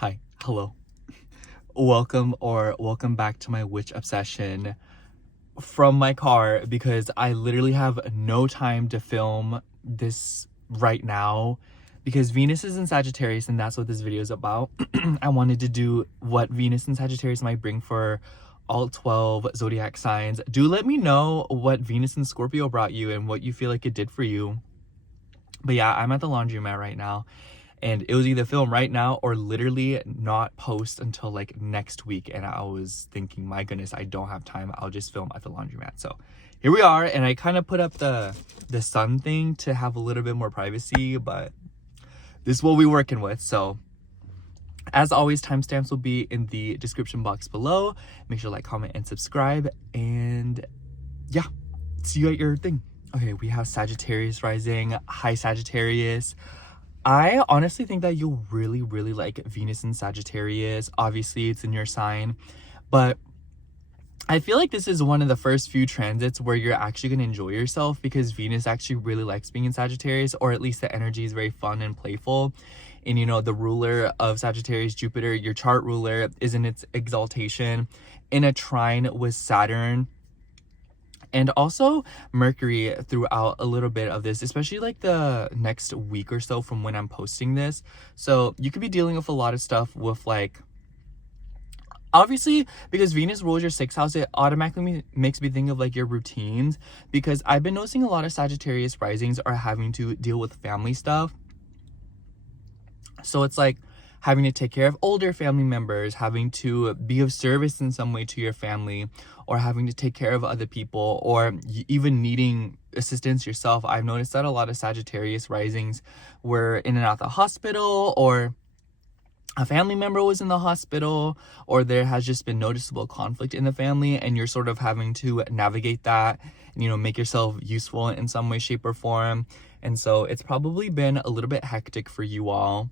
Hi, hello. Welcome back to my witch obsession from my car because I literally have no time to film this right now because Venus is in Sagittarius and that's what this video is about. I wanted to do what Venus and Sagittarius might bring for all 12 zodiac signs. Do let me know what Venus and Scorpio brought you and what you feel like it did for you. But yeah, I'm at the laundromat right now. And it was either film right now or literally not post until like next week. And I was thinking, my goodness, I don't have time. I'll just film at the laundromat. So here we are. And I kind of put up the sun thing to have a little bit more privacy, but this is what we're working with. So as always, timestamps will be in the description box below. Make sure to like, comment, and subscribe. And yeah, see you at your thing. Okay, we have Sagittarius rising. Hi, Sagittarius. I honestly think that you'll really like Venus in Sagittarius. Obviously, it's in your sign, but I feel like this is one of the first few transits where you're actually going to enjoy yourself because Venus actually really likes being in Sagittarius, or at least the energy is very fun and playful. And you know, the ruler of Sagittarius, Jupiter, your chart ruler, is in its exaltation in a trine with Saturn. And also Mercury throughout a little bit of this, especially like the next week or so from when I'm posting this. So you could be dealing with a lot of stuff with like, obviously, because Venus rules your 6th house, it automatically makes me think of like your routines, because I've been noticing a lot of Sagittarius risings are having to deal with family stuff. So it's like having to take care of older family members, having to be of service in some way to your family, or having to take care of other people, or even needing assistance yourself. I've noticed that a lot of Sagittarius risings were in and out the hospital, or a family member was in the hospital, or there has just been noticeable conflict in the family, and you're sort of having to navigate that and, you know, make yourself useful in some way, shape, or form. And so it's probably been a little bit hectic for you all.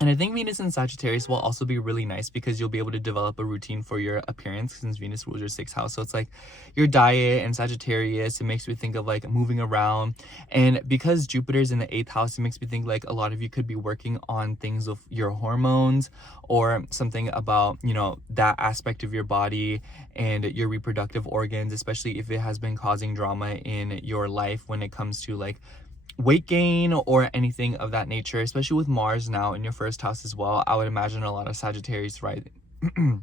And I think Venus in Sagittarius will also be really nice because you'll be able to develop a routine for your appearance since Venus rules your 6th house. So it's like your diet and Sagittarius, it makes me think of like moving around. And because Jupiter's in the 8th house, it makes me think like a lot of you could be working on things with your hormones or something about, you know, that aspect of your body and your reproductive organs, especially if it has been causing drama in your life when it comes to like weight gain or anything of that nature, especially with Mars now in your 1st house as well. I would imagine a lot of Sagittarius risings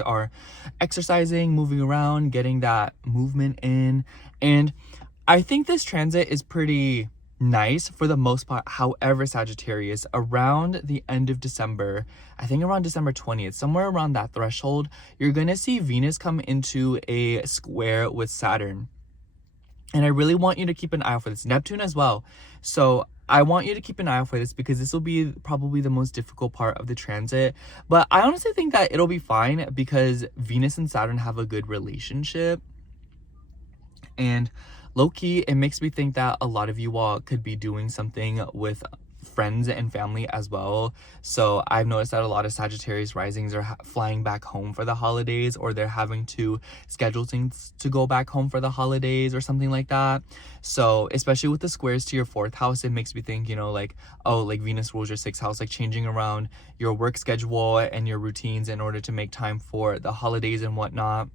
are exercising, moving around, getting that movement in. And I think this transit is pretty nice for the most part. However, Sagittarius, around the end of December, I think around December 20th, somewhere around that threshold, you're going to see Venus come into a square with Saturn. And I really want you to keep an eye out for this. Neptune as well. So I want you to keep an eye out for this because this will be probably the most difficult part of the transit. But I honestly think that it'll be fine because Venus and Saturn have a good relationship. And low-key, it makes me think that a lot of you all could be doing something with friends and family as well. So I've noticed that a lot of Sagittarius risings are flying back home for the holidays, or they're having to schedule things to go back home for the holidays or something like that. So especially with the squares to your 4th house, it makes me think, you know, like, oh, like Venus rules your 6th house, like changing around your work schedule and your routines in order to make time for the holidays and whatnot.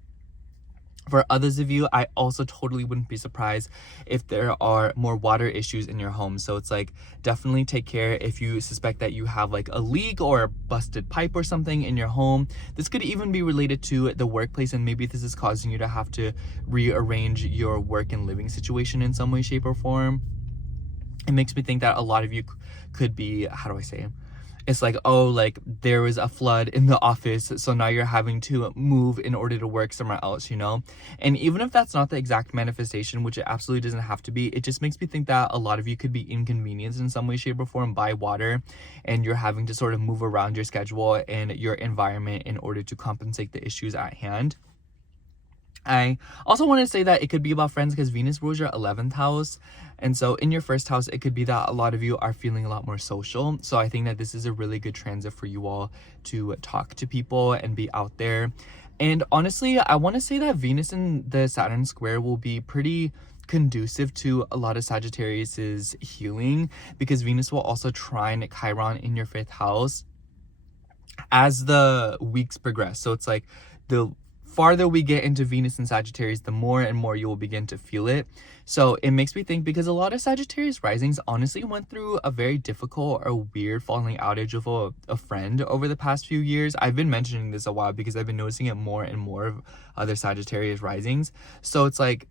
For others of you, I also totally wouldn't be surprised if there are more water issues in your home. So it's like, definitely take care if you suspect that you have like a leak or a busted pipe or something in your home. This could even be related to the workplace, and maybe this is causing you to have to rearrange your work and living situation in some way, shape, or form. It makes me think that a lot of you could be, how do I say it? It's like, oh, like there was a flood in the office, so now you're having to move in order to work somewhere else, you know? And even if that's not the exact manifestation, which it absolutely doesn't have to be, it just makes me think that a lot of you could be inconvenienced in some way, shape, or form by water, and you're having to sort of move around your schedule and your environment in order to compensate the issues at hand. I also want to say that it could be about friends because Venus rules your 11th house. And so in your 1st house, it could be that a lot of you are feeling a lot more social. So I think that this is a really good transit for you all to talk to people and be out there. And honestly, I want to say that Venus and the Saturn square will be pretty conducive to a lot of Sagittarius's healing, because Venus will also trine Chiron in your 5th house as the weeks progress. So it's like the farther we get into Venus and Sagittarius, the more and more you will begin to feel it. So it makes me think, because a lot of Sagittarius risings honestly went through a very difficult or weird falling outage of a friend over the past few years. I've been mentioning this a while because I've been noticing it more and more of other Sagittarius risings. So it's like,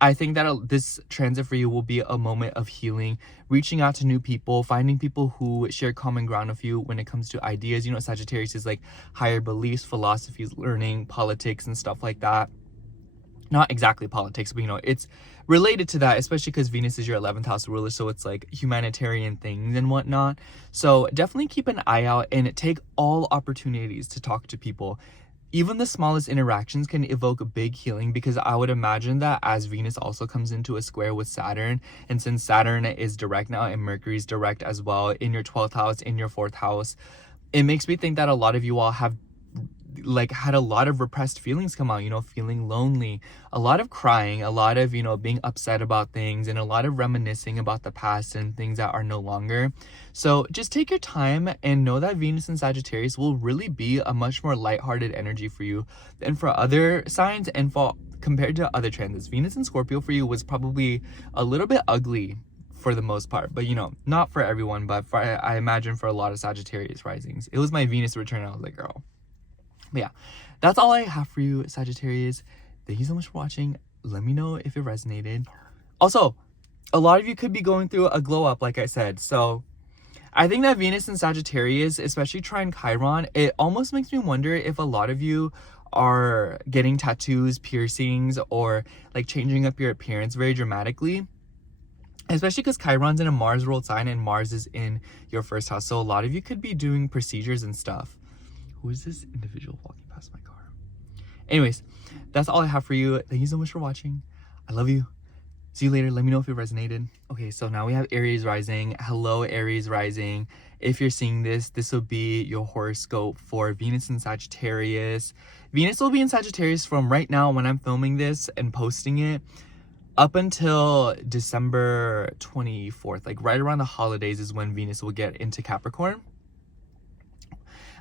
I think that this transit for you will be a moment of healing, reaching out to new people, finding people who share common ground with you when it comes to ideas. You know, Sagittarius is like higher beliefs, philosophies, learning, politics, and stuff like that. Not exactly politics, but you know, it's related to that, especially because Venus is your 11th house ruler. So it's like humanitarian things and whatnot. So definitely keep an eye out and take all opportunities to talk to people. Even the smallest interactions can evoke a big healing, because I would imagine that as Venus also comes into a square with Saturn, and since Saturn is direct now and Mercury is direct as well in your 12th house, in your 4th house, it makes me think that a lot of you all have like had a lot of repressed feelings come out, you know, feeling lonely, a lot of crying, a lot of, you know, being upset about things, and a lot of reminiscing about the past and things that are no longer. So just take your time and know that Venus and Sagittarius will really be a much more lighthearted energy for you than for other signs. And for compared to other transits, Venus and Scorpio for you was probably a little bit ugly for the most part, but you know, not for everyone, but for, I imagine for a lot of Sagittarius risings. It was my Venus return. I was like, girl. But yeah, that's all I have for you, Sagittarius. Thank you so much for watching. Let me know if it resonated. Also, a lot of you could be going through a glow up, like I said. So I think that Venus and Sagittarius, especially trine Chiron, it almost makes me wonder if a lot of you are getting tattoos, piercings, or like changing up your appearance very dramatically. Especially because Chiron's in a Mars ruled sign and Mars is in your 1st house. So a lot of you could be doing procedures and stuff. Who is this individual walking past my car? Anyways, that's all I have for you. Thank you so much for watching. I love you. See you later. Let me know if it resonated. Okay, so now we have Aries rising. Hello, Aries rising. If you're seeing this, this will be your horoscope for Venus and Sagittarius. Venus will be in Sagittarius from right now when I'm filming this and posting it up until December 24th. Like right around the holidays is when Venus will get into Capricorn.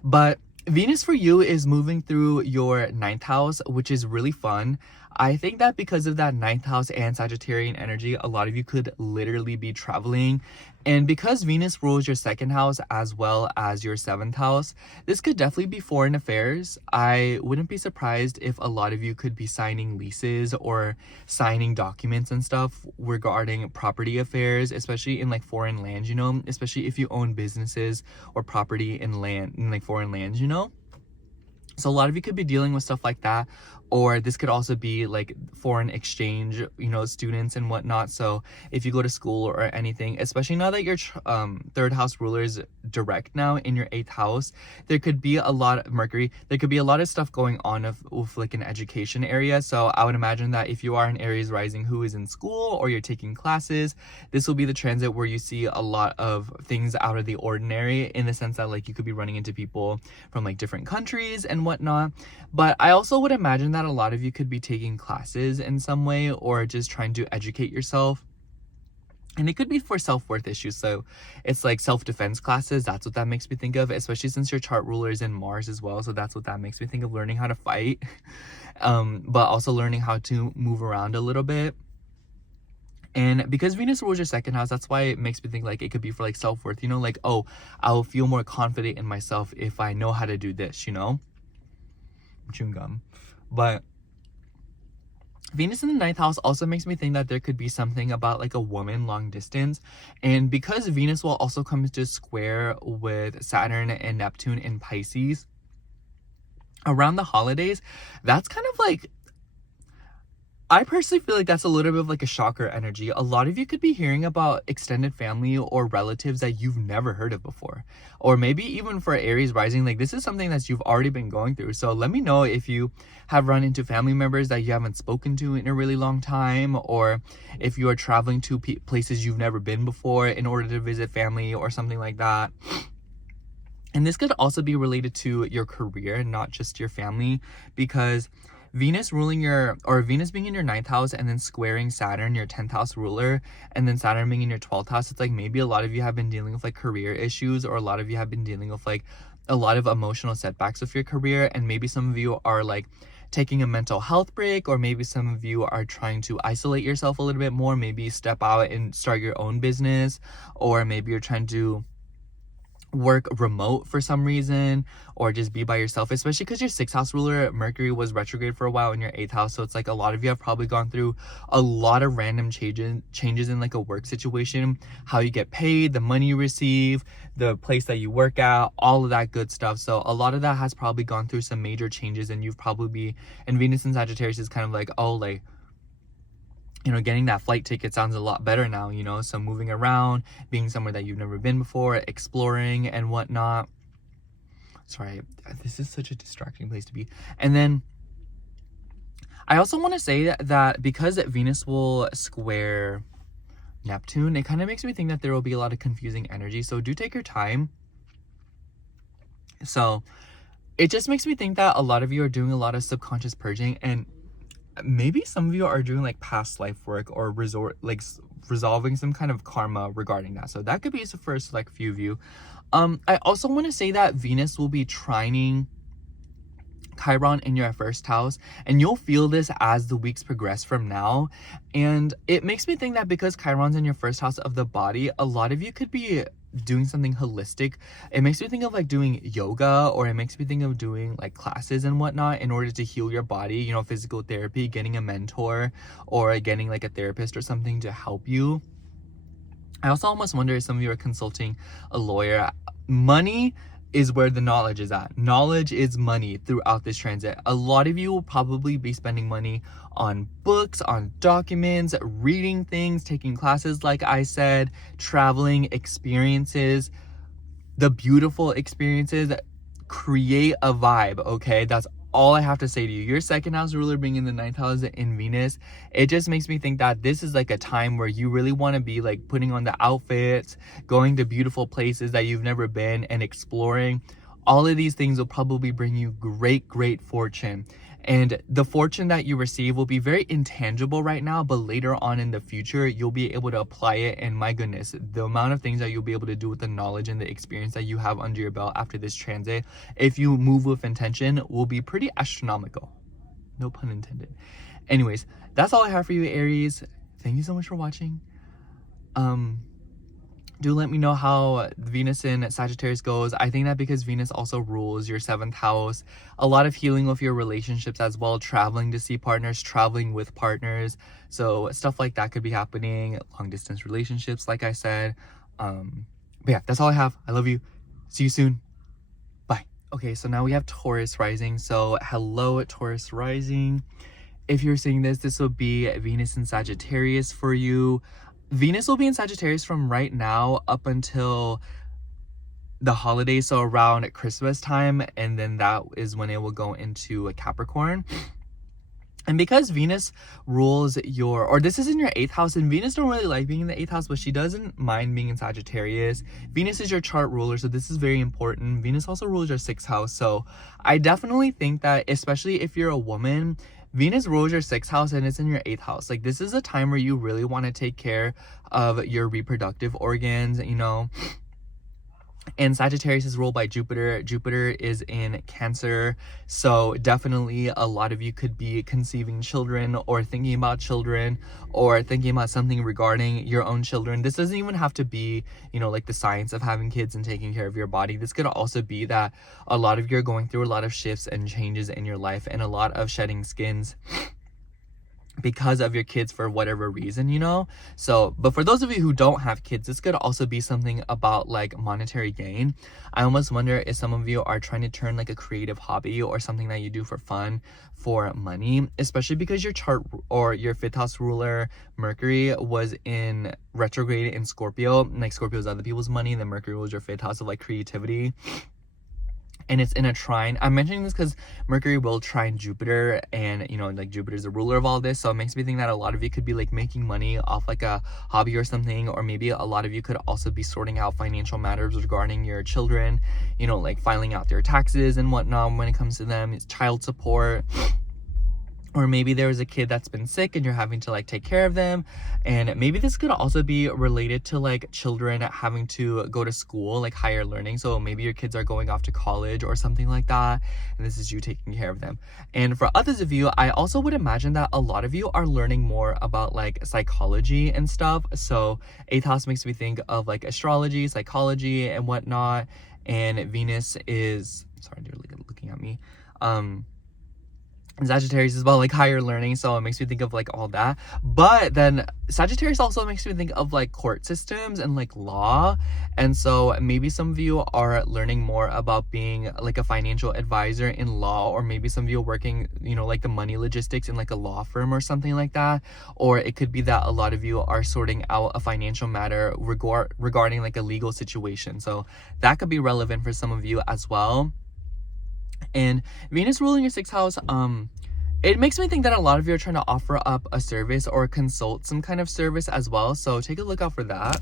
But Venus for you is moving through your 9th house, which is really fun. I think that because of that 9th house and Sagittarian energy, a lot of you could literally be traveling. And because Venus rules your 2nd house as well as your 7th house, this could definitely be foreign affairs. I wouldn't be surprised if a lot of you could be signing leases or signing documents and stuff regarding property affairs, especially in like foreign lands, you know, especially if you own businesses or property in land, in like foreign lands, you know. So a lot of you could be dealing with stuff like that. Or this could also be like foreign exchange, you know, students and whatnot. So if you go to school or anything, especially now that your 3rd house ruler is direct now in your 8th house, there could be a lot of Mercury. There could be a lot of stuff going on with like an education area. So I would imagine that if you are an Aries rising who is in school or you're taking classes, this will be the transit where you see a lot of things out of the ordinary, in the sense that like you could be running into people from like different countries and whatnot. But I also would imagine that a lot of you could be taking classes in some way or just trying to educate yourself. And it could be for self-worth issues. So it's like self-defense classes. That's what that makes me think of, especially since your chart ruler is in Mars as well. So that's what that makes me think of, learning how to fight, but also learning how to move around a little bit. And because Venus rules your 2nd house, that's why it makes me think like it could be for like self-worth, you know, like, oh, I'll feel more confident in myself if I know how to do this, you know. Chewing gum. But Venus in the 9th house also makes me think that there could be something about like a woman long distance. And because Venus will also come into square with Saturn and Neptune in Pisces around the holidays, that's kind of like, I personally feel like that's a little bit of like a shocker energy. A lot of you could be hearing about extended family or relatives that you've never heard of before. Or maybe even for Aries rising, like this is something that you've already been going through. So let me know if you have run into family members that you haven't spoken to in a really long time, or if you are traveling to places you've never been before in order to visit family or something like that. And this could also be related to your career, not just your family, because Venus ruling Venus being in your 9th house and then squaring Saturn, your 10th house ruler, and then Saturn being in your 12th house, it's like maybe a lot of you have been dealing with like career issues, or a lot of you have been dealing with like a lot of emotional setbacks with your career, and maybe some of you are like taking a mental health break, or maybe some of you are trying to isolate yourself a little bit more, maybe step out and start your own business, or maybe you're trying to work remote for some reason, or just be by yourself, especially because your 6th house ruler Mercury was retrograde for a while in your 8th house. So it's like a lot of you have probably gone through a lot of random changes in like a work situation, how you get paid, the money you receive, the place that you work at, all of that good stuff. So a lot of that has probably gone through some major changes, and you've probably and Venus in Sagittarius is kind of like, oh, like, you know, getting that flight ticket sounds a lot better now, you know, so moving around, being somewhere that you've never been before, exploring and whatnot. Sorry, this is such a distracting place to be. And then I also want to say that because Venus will square Neptune, it kind of makes me think that there will be a lot of confusing energy, so do take your time. So it just makes me think that a lot of you are doing a lot of subconscious purging, and maybe some of you are doing like past life work, or resolving some kind of karma regarding that. So that could be for like a few of you. I also want to say that Venus will be trining Chiron in your 1st house, and you'll feel this as the weeks progress from now. And it makes me think that because Chiron's in your 1st house of the body, a lot of you could be doing something holistic. It makes me think of like doing yoga, or it makes me think of doing like classes and whatnot in order to heal your body, you know, physical therapy, getting a mentor, or getting like a therapist or something to help you. I also almost wonder if some of you are consulting a lawyer. Money is where the knowledge is at. Knowledge is money throughout this transit. A lot of you will probably be spending money on books, on documents, reading things, taking classes, like I said, traveling, experiences, the beautiful experiences. Create a vibe, okay? That's all I have to say to you. Your 2nd house ruler being in the 9th house in Venus, it just makes me think that this is like a time where you really want to be like putting on the outfits, going to beautiful places that you've never been, and exploring. All of these things will probably bring you great fortune. And the fortune that you receive will be very intangible right now, but later on in the future, you'll be able to apply it. And my goodness, the amount of things that you'll be able to do with the knowledge and the experience that you have under your belt after this transit, if you move with intention, will be pretty astronomical. No pun intended. Anyways, that's all I have for you, Aries. Thank you so much for watching. Do let me know how Venus in Sagittarius goes. I think that because Venus also rules your 7th house, a lot of healing with your relationships as well, traveling to see partners, traveling with partners. So stuff like that could be happening, long distance relationships, like I said. But yeah, that's all I have. I love you. See you soon. Bye. Okay, so now we have Taurus rising. So hello, Taurus rising. If you're seeing this, this will be Venus in Sagittarius for you. Venus will be in Sagittarius from right now up until the holidays, so around Christmas time, and then that is when it will go into a Capricorn. And because Venus rules this is in your 8th house, and Venus don't really like being in the 8th house, but she doesn't mind being in Sagittarius. Venus is your chart ruler, so this is very important. Venus also rules your 6th house, so I definitely think that, especially if you're a woman, Venus rules your 6th house and it's in your 8th house. Like, this is a time where you really want to take care of your reproductive organs, you know. And Sagittarius is ruled by Jupiter. Jupiter is in Cancer. So definitely a lot of you could be conceiving children, or thinking about children, or thinking about something regarding your own children. This doesn't even have to be, you know, like the science of having kids and taking care of your body. This could also be that a lot of you are going through a lot of shifts and changes in your life, and a lot of shedding skins because of your kids for whatever reason, you know. So, but for those of you who don't have kids, this could also be something about like monetary gain. I almost wonder if some of you are trying to turn like a creative hobby or something that you do for fun for money, especially because your chart or your 5th house ruler Mercury was in retrograde in Scorpio. Like, Scorpio is other people's money, then Mercury was your 5th house of like creativity. And it's in a trine. I'm mentioning this because Mercury will trine Jupiter, and you know, like, Jupiter's the ruler of all this, so it makes me think that a lot of you could be like making money off like a hobby or something, or maybe a lot of you could also be sorting out financial matters regarding your children, you know, like filing out their taxes and whatnot when it comes to them. It's child support. Or maybe there was a kid that's been sick and you're having to like take care of them. And maybe this could also be related to like children having to go to school, like higher learning. So maybe your kids are going off to college or something like that, and this is you taking care of them. And for others of you, I also would imagine that a lot of you are learning more about like psychology and stuff. So 8th house makes me think of like astrology, psychology and whatnot. And Venus is, sorry, they're looking at me. Sagittarius is about like higher learning, so it makes me think of like all that. But then Sagittarius also makes me think of like court systems and like law. And so maybe some of you are learning more about being like a financial advisor in law, or maybe some of you are working, you know, like the money logistics in like a law firm or something like that. Or it could be that a lot of you are sorting out a financial matter regarding like a legal situation. So that could be relevant for some of you as well. And Venus ruling your 6th house, it makes me think that a lot of you are trying to offer up a service or consult some kind of service as well. So take a look out for that.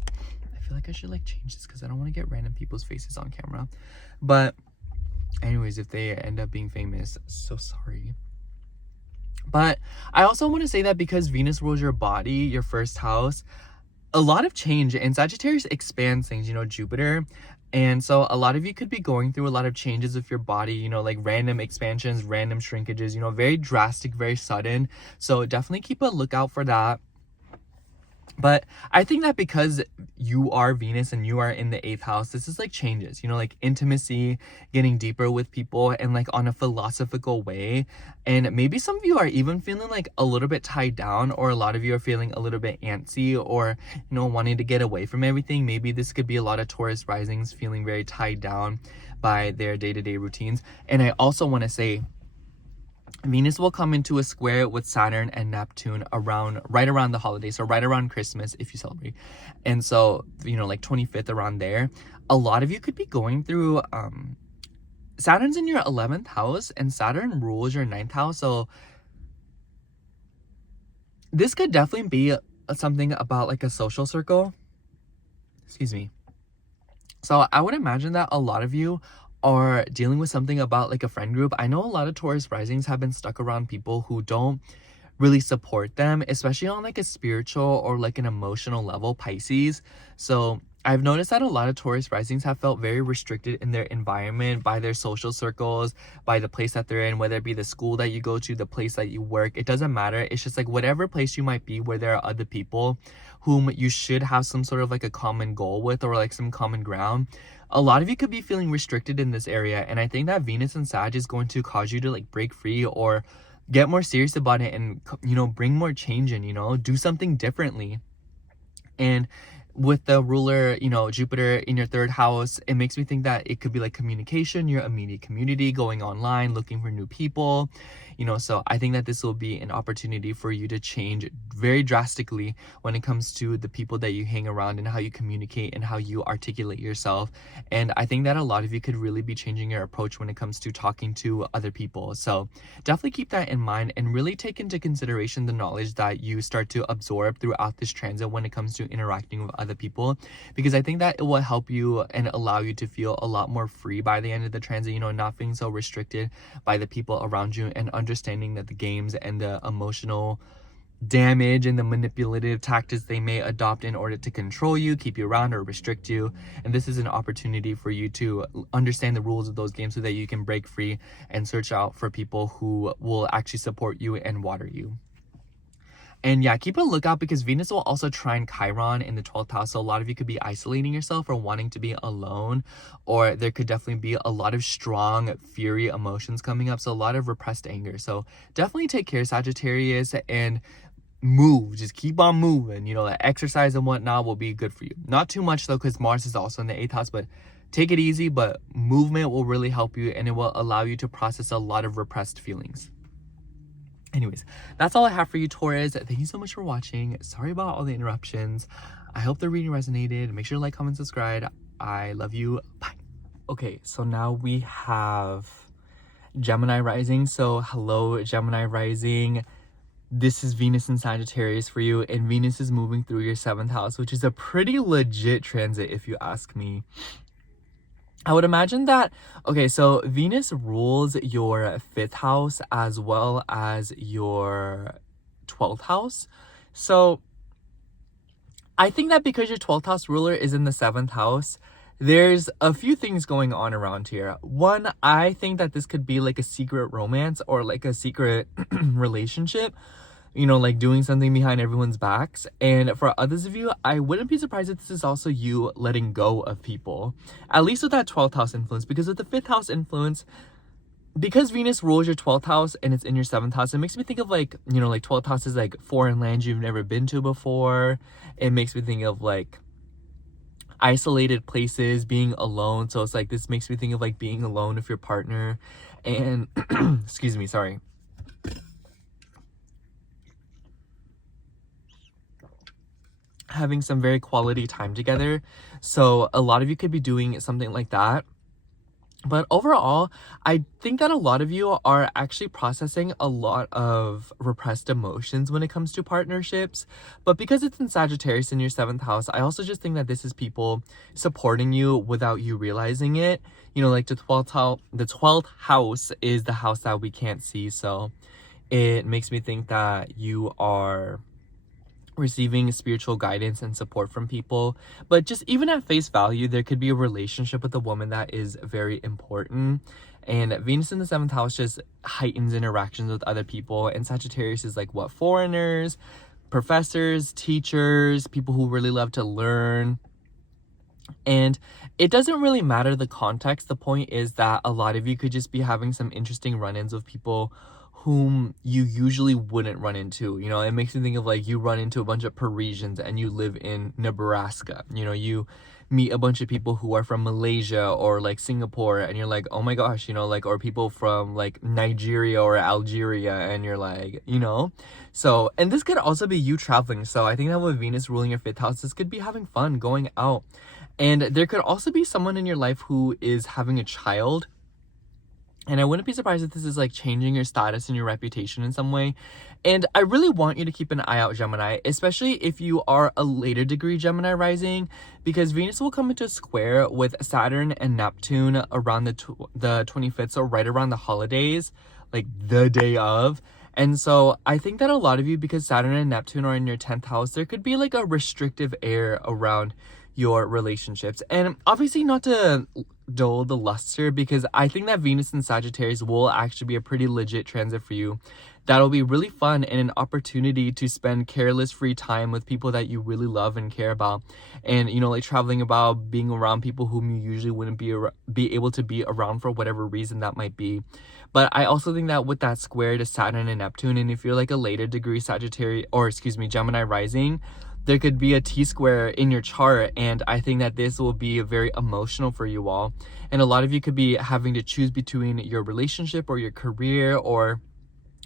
I feel like I should like change this because I don't want to get random people's faces on camera. But anyways, if they end up being famous, so sorry. But I also want to say that because Venus rules your body, your 1st house, a lot of change, and Sagittarius expands things, you know, Jupiter. And so a lot of you could be going through a lot of changes with your body, you know, like random expansions, random shrinkages, you know, very drastic, very sudden. So definitely keep a lookout for that. But I think that because you are Venus and you are in the 8th house, this is like changes, you know, like intimacy, getting deeper with people and like on a philosophical way. And maybe some of you are even feeling like a little bit tied down, or a lot of you are feeling a little bit antsy, or, you know, wanting to get away from everything. Maybe this could be a lot of Taurus risings feeling very tied down by their day-to-day routines. And I also want to say, Venus will come into a square with Saturn and Neptune right around the holidays, so right around Christmas if you celebrate. And so, you know, like 25th around there, a lot of you could be going through Saturn's in your 11th house and Saturn rules your 9th house. So this could definitely be something about like a social circle. Excuse me. So I would imagine that a lot of you are dealing with something about like a friend group. I know a lot of Taurus risings have been stuck around people who don't really support them, especially on like a spiritual or like an emotional level, Pisces. So I've noticed that a lot of Taurus risings have felt very restricted in their environment, by their social circles, by the place that they're in, whether it be the school that you go to, the place that you work. It doesn't matter. It's just like whatever place you might be where there are other people whom you should have some sort of like a common goal with, or like some common ground. A lot of you could be feeling restricted in this area, and I think that Venus and Sag is going to cause you to like break free or get more serious about it, and, you know, bring more change in, you know, do something differently. And with the ruler, you know, Jupiter in your 3rd house, it makes me think that it could be like communication, your immediate community, going online, looking for new people, you know. So I think that this will be an opportunity for you to change very drastically when it comes to the people that you hang around and how you communicate and how you articulate yourself. And I think that a lot of you could really be changing your approach when it comes to talking to other people. So definitely keep that in mind, and really take into consideration the knowledge that you start to absorb throughout this transit when it comes to interacting with other people, because I think that it will help you and allow you to feel a lot more free by the end of the transit, you know, not being so restricted by the people around you, and understanding that the games and the emotional damage and the manipulative tactics they may adopt in order to control you, keep you around, or restrict you. And this is an opportunity for you to understand the rules of those games so that you can break free and search out for people who will actually support you and water you. And yeah, keep a lookout because Venus will also trine Chiron in the 12th house. So a lot of you could be isolating yourself or wanting to be alone, or there could definitely be a lot of strong fury emotions coming up. So a lot of repressed anger. So definitely take care, Sagittarius, and move. Just keep on moving. You know, the exercise and whatnot will be good for you. Not too much though, because Mars is also in the 8th house, but take it easy. But movement will really help you, and it will allow you to process a lot of repressed feelings. Anyways, that's all I have for you, Taurus. Thank you so much for watching. Sorry about all the interruptions. I hope the reading resonated. Make sure to like, comment, subscribe. I love you. Bye. Okay, so now we have Gemini rising. So hello, Gemini rising. This is Venus and Sagittarius for you, and Venus is moving through your 7th house, which is a pretty legit transit if you ask me. I would imagine that, okay, so Venus rules your 5th house as well as your 12th house. So I think that because your 12th house ruler is in the 7th house, there's a few things going on around here. One, I think that this could be like a secret romance or like a secret relationship, you know, like doing something behind everyone's backs. And for others of you, I wouldn't be surprised if this is also you letting go of people, at least with that 12th house influence, because with the 5th house influence, because Venus rules your 12th house and it's in your 7th house, it makes me think of like, you know, like 12th house is like foreign lands you've never been to before. It makes me think of like isolated places, being alone. So it's like, this makes me think of like being alone with your partner and excuse me, sorry. Having some very quality time together. So a lot of you could be doing something like that. But overall, I think that a lot of you are actually processing a lot of repressed emotions when it comes to partnerships. But because it's in Sagittarius in your 7th house, I also just think that this is people supporting you without you realizing it. You know, like the 12th house is the house that we can't see. So it makes me think that you are receiving spiritual guidance and support from people. But just even at face value, there could be a relationship with a woman that is very important. And Venus in the 7th house just heightens interactions with other people. And Sagittarius is like what? Foreigners, professors, teachers, people who really love to learn. And it doesn't really matter the context. The point is that a lot of you could just be having some interesting run-ins with people whom you usually wouldn't run into. You know, it makes me think of like you run into a bunch of Parisians and you live in Nebraska. You know, you meet a bunch of people who are from Malaysia or like Singapore and you're like, oh my gosh, you know, like, or people from like Nigeria or Algeria and you're like, you know. So, and this could also be you traveling. So I think that with Venus ruling your 5th house, this could be having fun, going out. And there could also be someone in your life who is having a child. And I wouldn't be surprised if this is like changing your status and your reputation in some way. And I really want you to keep an eye out, Gemini, especially if you are a later degree Gemini rising, because Venus will come into a square with Saturn and Neptune around the 25th, so right around the holidays, like the day of. And so I think that a lot of you, because Saturn and Neptune are in your 10th house, there could be like a restrictive air around your relationships. And obviously not to dull the luster, because I think that Venus and Sagittarius will actually be a pretty legit transit for you. That'll be really fun and an opportunity to spend careless free time with people that you really love and care about. And, you know, like traveling about, being around people whom you usually wouldn't be able to be around for whatever reason that might be. But I also think that with that square to Saturn and Neptune, and if you're like a later degree Sagittarius, or excuse me, Gemini rising, there could be a T-square in your chart, and I think that this will be very emotional for you all. And a lot of you could be having to choose between your relationship or your career, or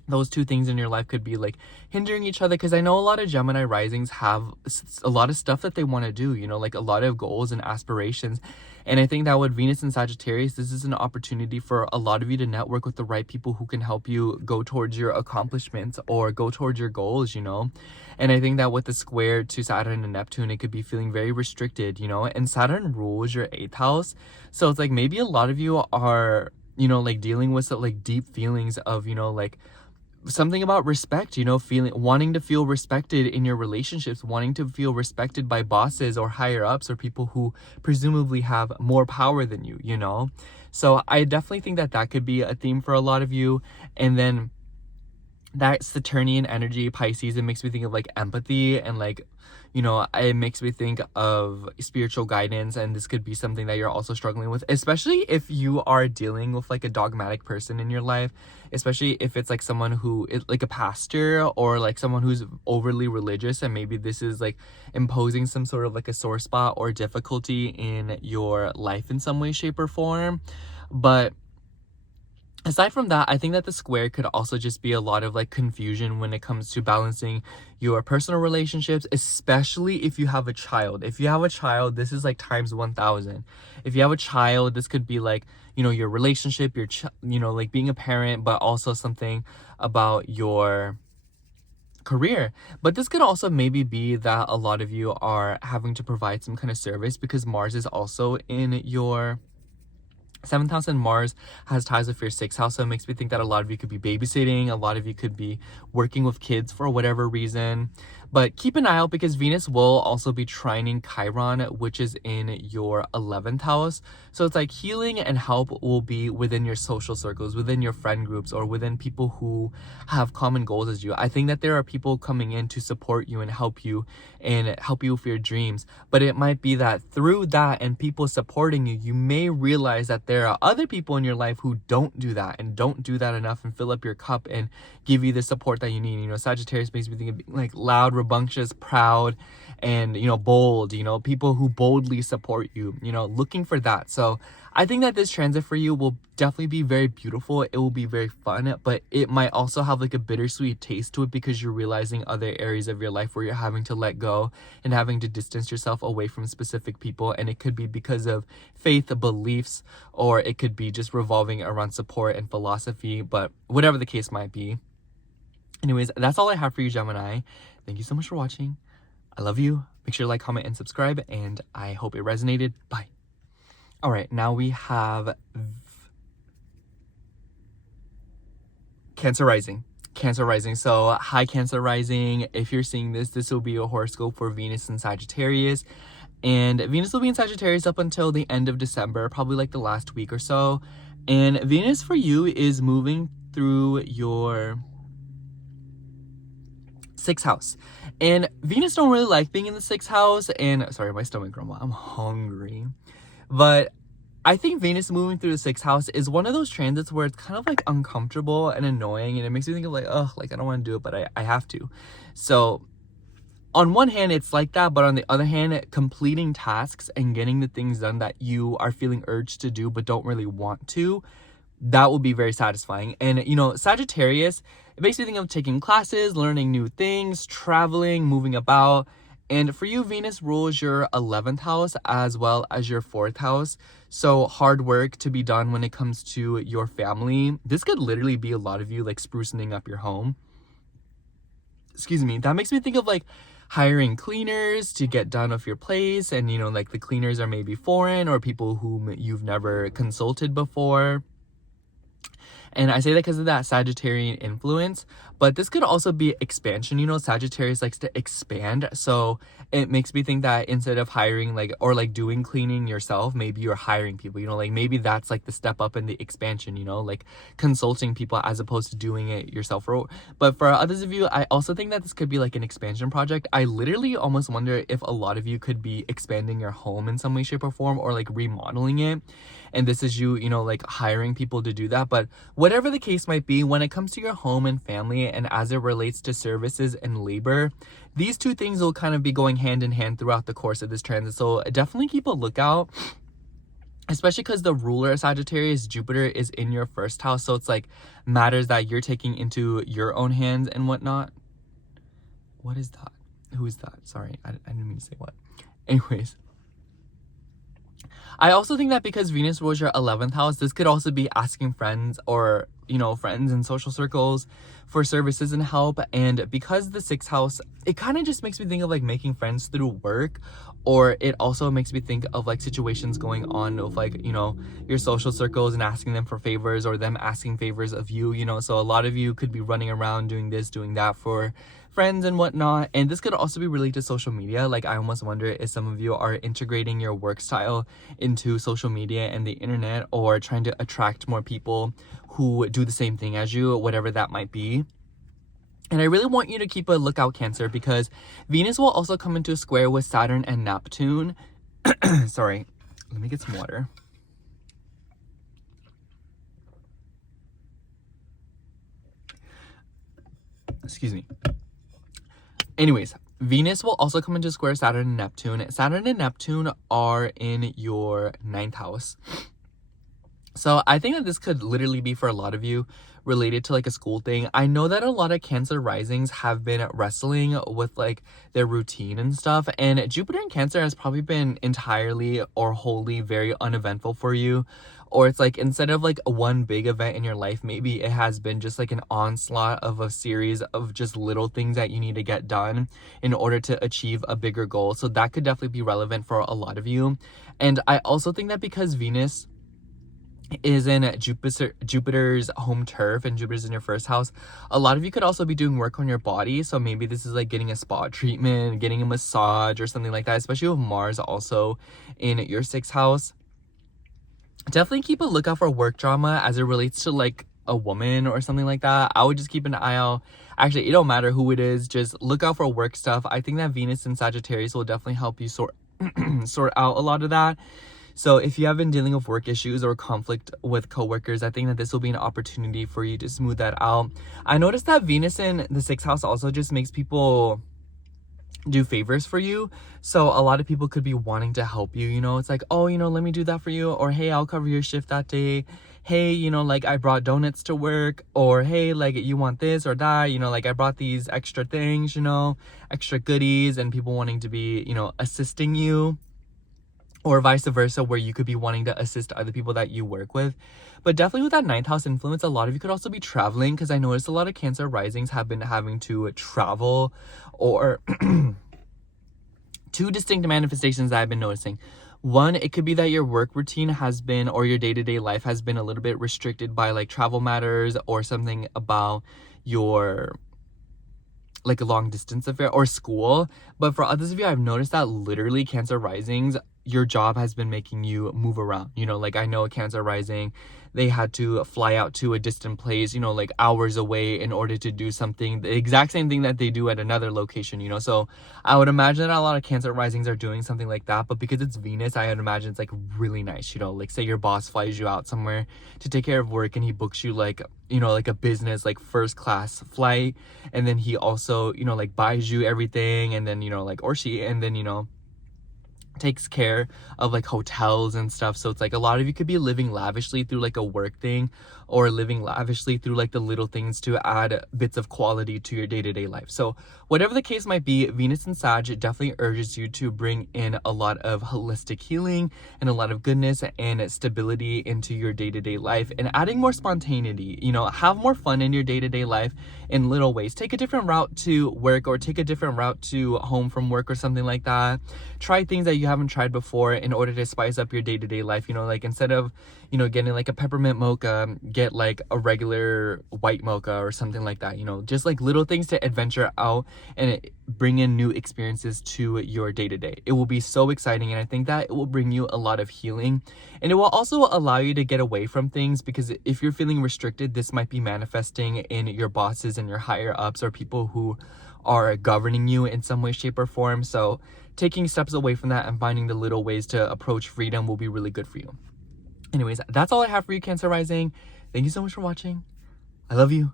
those two things in your life could be like hindering each other, because I know a lot of Gemini risings have a lot of stuff that they want to do, you know, like a lot of goals and aspirations. And I think that with Venus and Sagittarius, this is an opportunity for a lot of you to network with the right people who can help you go towards your accomplishments or go towards your goals, you know. And I think that with the square to Saturn and Neptune, it could be feeling very restricted, you know. And Saturn rules your 8th house, so it's like maybe a lot of you are, you know, like dealing with like deep feelings of, you know, like something about respect, you know, wanting to feel respected in your relationships, wanting to feel respected by bosses or higher ups or people who presumably have more power than you, you know. So I definitely think that that could be a theme for a lot of you. And then that Saturnian energy, Pisces, it makes me think of like empathy and like, you know, it makes me think of spiritual guidance. And this could be something that you're also struggling with, especially if you are dealing with like a dogmatic person in your life, especially if it's like someone who is like a pastor or like someone who's overly religious, and maybe this is like imposing some sort of like a sore spot or difficulty in your life in some way, shape, or form. But aside from that, I think that the square could also just be a lot of like confusion when it comes to balancing your personal relationships, especially if you have a child. If you have a child, this is like times 1000. If you have a child, this could be like, you know, your relationship, you know, like being a parent, but also something about your career. But this could also maybe be that a lot of you are having to provide some kind of service, because Mars is also in your 7th house and Mars has ties with your 6th house, so it makes me think that a lot of you could be babysitting, a lot of you could be working with kids for whatever reason. But keep an eye out because Venus will also be trining Chiron, which is in your 11th house. So it's like healing and help will be within your social circles, within your friend groups, or within people who have common goals as you. I think that there are people coming in to support you and help you with your dreams. But it might be that through that and people supporting you, you may realize that there are other people in your life who don't do that and don't do that enough and fill up your cup and give you the support that you need. You know, Sagittarius makes me think of being like loud, rambunctious, proud, and, you know, bold, you know, people who boldly support you, you know, looking for that. So I think that this transit for you will definitely be very beautiful. It will be very fun, but it might also have like a bittersweet taste to it because you're realizing other areas of your life where you're having to let go and having to distance yourself away from specific people. And it could be because of faith, beliefs, or it could be just revolving around support and philosophy, but whatever the case might be. Anyways, that's all I have for you, Gemini. Thank you so much for watching. I love you. Make sure to like, comment, and subscribe, and I hope it resonated. Bye. All right, now we have Cancer rising. Cancer rising. So hi, Cancer rising. If you're seeing this, this will be a horoscope for Venus and Sagittarius. And Venus will be in Sagittarius up until the end of December, probably like the last week or so. And Venus for you is moving through your 6th house, and Venus don't really like being in the 6th house. And sorry, my stomach grumble, I'm hungry. But I think Venus moving through the 6th house is one of those transits where it's kind of like uncomfortable and annoying, and it makes me think of like, oh, like I don't want to do it, but I have to. So on one hand it's like that, but on the other hand, completing tasks and getting the things done that you are feeling urged to do but don't really want to, that will be very satisfying. And you know, Sagittarius, it makes me think of taking classes, learning new things, traveling, moving about. And for you, Venus rules your 11th house as well as your 4th house. So hard work to be done when it comes to your family. This could literally be a lot of you like sprucing up your home. Excuse me. That makes me think of like hiring cleaners to get done with your place. And you know, like the cleaners are maybe foreign or people whom you've never consulted before. And I say that because of that Sagittarian influence, but this could also be expansion. You know, Sagittarius likes to expand. So it makes me think that instead of hiring like, or like doing cleaning yourself, maybe you're hiring people, you know, like maybe that's like the step up in the expansion, you know, like consulting people as opposed to doing it yourself. But for others of you, I also think that this could be like an expansion project. I literally almost wonder if a lot of you could be expanding your home in some way, shape, or form, or like remodeling it. And this is you know, like hiring people to do that. But whatever the case might be, when it comes to your home and family, and as it relates to services and labor, these two things will kind of be going hand in hand throughout the course of this transit. So definitely keep a lookout, especially because the ruler of Sagittarius, Jupiter, is in your 1st house. So it's like matters that you're taking into your own hands and whatnot. What is that? Who is that? Sorry, I didn't mean to say what. Anyways, I also think that because Venus rules your 11th house, this could also be asking friends or, you know, friends in social circles for services and help. And because the 6th house, it kind of just makes me think of like making friends through work, or it also makes me think of like situations going on with like, you know, your social circles and asking them for favors or them asking favors of you, you know. So a lot of you could be running around doing this, doing that for friends and whatnot. And this could also be related to social media. Like I almost wonder if some of you are integrating your work style into social media and the internet, or trying to attract more people who do the same thing as you, whatever that might be. And I really want you to keep a lookout, Cancer, because Venus will also come into a square with Saturn and Neptune. Sorry, let me get some water. Excuse me. Anyways, Venus will also come into square Saturn and Neptune. Saturn and Neptune are in your 9th house. So I think that this could literally be for a lot of you related to like a school thing. I know that a lot of Cancer risings have been wrestling with like their routine and stuff, and Jupiter in Cancer has probably been entirely or wholly very uneventful for you. Or it's like instead of like one big event in your life, maybe it has been just like an onslaught of a series of just little things that you need to get done in order to achieve a bigger goal. So that could definitely be relevant for a lot of you. And I also think that because Venus is in Jupiter's home turf, and Jupiter's in your first house. A lot of you could also be doing work on your body, so maybe this is like getting a spa treatment, getting a massage or something like that, especially with Mars also in your sixth house. Definitely keep a lookout for work drama as it relates to like a woman or something like that. I would just keep an eye out. Actually, it don't matter who it is, just look out for work stuff. I think that Venus and Sagittarius will definitely help you sort out a lot of that. So if you have been dealing with work issues or conflict with coworkers, I think that this will be an opportunity for you to smooth that out. I noticed that Venus in the sixth house also just makes people do favors for you. So a lot of people could be wanting to help you, you know, it's like, oh, you know, let me do that for you, or hey, I'll cover your shift that day. Hey, you know, like I brought donuts to work, or hey, like you want this or that, you know, like I brought these extra things, you know, extra goodies, and people wanting to be, you know, assisting you, or vice versa, where you could be wanting to assist other people that you work with. But definitely with that ninth house influence, a lot of you could also be traveling, because I noticed a lot of Cancer risings have been having to travel, or two distinct manifestations that I've been noticing. One, it could be that your work routine has been, or your day-to-day life has been a little bit restricted by like travel matters, or something about your like a long distance affair or school. But for others of you, I've noticed that literally Cancer risings, your job has been making you move around. You know, like I know a Cancer rising, they had to fly out to a distant place, you know, like hours away in order to do something, the exact same thing that they do at another location, you know. So I would imagine that a lot of Cancer risings are doing something like that. But because it's Venus, I would imagine it's like really nice, you know, like say your boss flies you out somewhere to take care of work, and he books you like, you know, like a business, like first class flight. And then he also, you know, like buys you everything, and then, you know, like, or she, and then, you know, takes care of like hotels and stuff. So it's like a lot of you could be living lavishly through like a work thing, or living lavishly through like the little things to add bits of quality to your day-to-day life. So whatever the case might be, Venus and Sag definitely urges you to bring in a lot of holistic healing and a lot of goodness and stability into your day-to-day life, and adding more spontaneity. You know, have more fun in your day-to-day life in little ways. Take a different route to work, or take a different route to home from work, or something like that. Try things that you haven't tried before in order to spice up your day-to-day life. You know, like instead of, you know, getting like a peppermint mocha, get like a regular white mocha or something like that. You know, just like little things to adventure out and bring in new experiences to your day-to-day. It will be so exciting, and I think that it will bring you a lot of healing, and it will also allow you to get away from things, because if you're feeling restricted, this might be manifesting in your bosses and your higher ups, or people who are governing you in some way, shape, or form. So taking steps away from that and finding the little ways to approach freedom will be really good for you. Anyways, that's all I have for you, Cancer rising. Thank you so much for watching. I love you.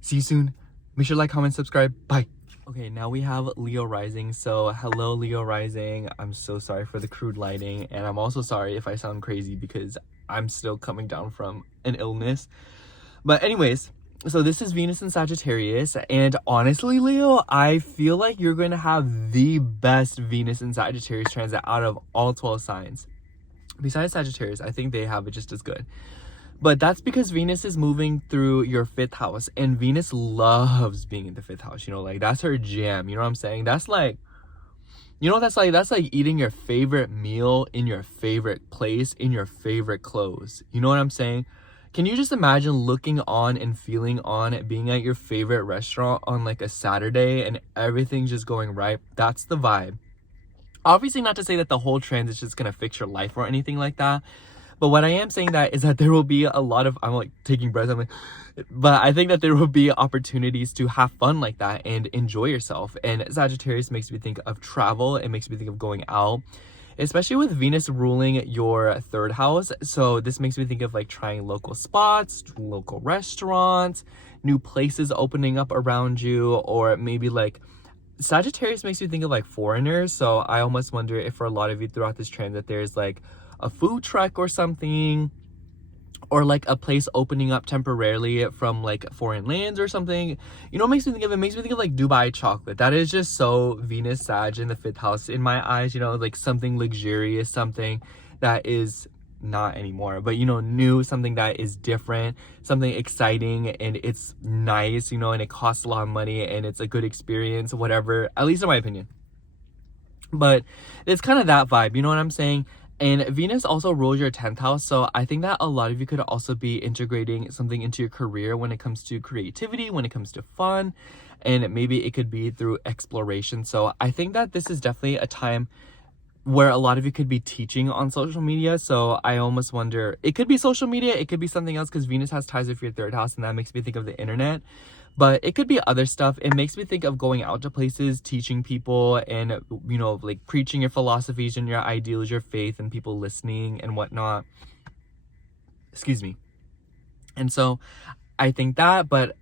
See you soon. Make sure to like, comment, subscribe. Bye. Okay, now we have Leo rising. So hello, Leo rising. I'm so sorry for the crude lighting, and I'm also sorry if I sound crazy because I'm still coming down from an illness. But anyways, so this is Venus in Sagittarius, and honestly, Leo, I feel like you're going to have the best Venus in Sagittarius transit out of all 12 signs. Besides Sagittarius, I think they have it just as good. But that's because Venus is moving through your 5th house, and Venus loves being in the 5th house. You know, like that's her jam. You know what I'm saying? That's like, you know, that's like eating your favorite meal in your favorite place, in your favorite clothes. You know what I'm saying? Can you just imagine looking on and feeling on being at your favorite restaurant on like a Saturday and everything's just going right? That's the vibe. Obviously, not to say that the whole transit is just going to fix your life or anything like that. But what I am saying that is that there will be a lot of, I'm like taking breaths, I'm like, but I think that there will be opportunities to have fun like that and enjoy yourself. And Sagittarius makes me think of travel. It makes me think of going out, especially with Venus ruling your 3rd house. So this makes me think of like trying local spots, local restaurants, new places opening up around you, or maybe like Sagittarius makes you think of like foreigners. So I almost wonder if for a lot of you throughout this transit, there's like a food truck or something, or like a place opening up temporarily from like foreign lands or something. You know what makes me think of? It makes me think of like Dubai chocolate. That is just so Venus Sag in the 5th house in my eyes, you know, like something luxurious, something that is not anymore, but you know, new, something that is different, something exciting, and it's nice, you know, and it costs a lot of money and it's a good experience, whatever, at least in my opinion. But it's kind of that vibe, you know what I'm saying? And Venus also rules your 10th house. So I think that a lot of you could also be integrating something into your career when it comes to creativity, when it comes to fun, and maybe it could be through exploration. So I think that this is definitely a time where a lot of you could be teaching on social media. So I almost wonder, it could be social media, it could be something else, because Venus has ties with your 3rd house, and that makes me think of the internet. But it could be other stuff. It makes me think of going out to places, teaching people, and, you know, like preaching your philosophies and your ideals, your faith, and people listening and whatnot. Excuse me. And so I think that, but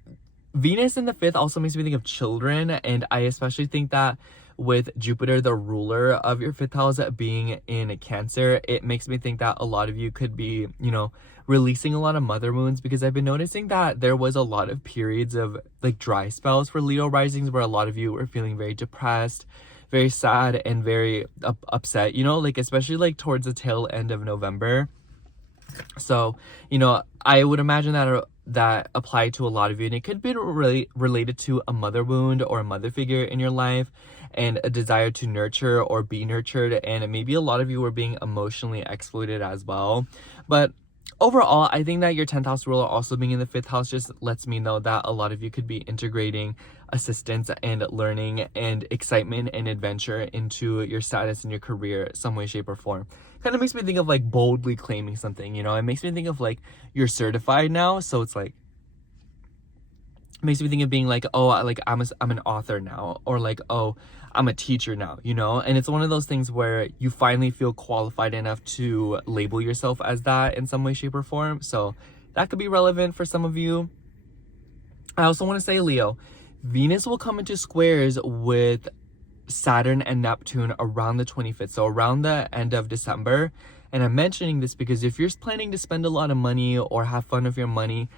Venus in the 5th also makes me think of children. And I especially think that with Jupiter, the ruler of your 5th house, being in Cancer, it makes me think that a lot of you could be, you know, releasing a lot of mother wounds, because I've been noticing that there was a lot of periods of like dry spells for Leo risings where a lot of you were feeling very depressed, very sad, and very upset, you know, like especially like towards the tail end of November. So, you know, I would imagine that applied to a lot of you, and it could be really related to a mother wound or a mother figure in your life, and a desire to nurture or be nurtured, and maybe a lot of you were being emotionally exploited as well. But overall, I think that your 10th house ruler also being in the 5th house just lets me know that a lot of you could be integrating assistance and learning and excitement and adventure into your status and your career some way, shape, or form. Kind of makes me think of like boldly claiming something, you know. It makes me think of like you're certified now, so it's like makes me think of being like, oh, like I'm an author now, or like, oh, I'm a teacher now, you know. And it's one of those things where you finally feel qualified enough to label yourself as that in some way, shape, or form. So that could be relevant for some of you. I also want to say, Leo, Venus will come into squares with Saturn and Neptune around the 25th, so around the end of December. And I'm mentioning this because if you're planning to spend a lot of money or have fun with your money,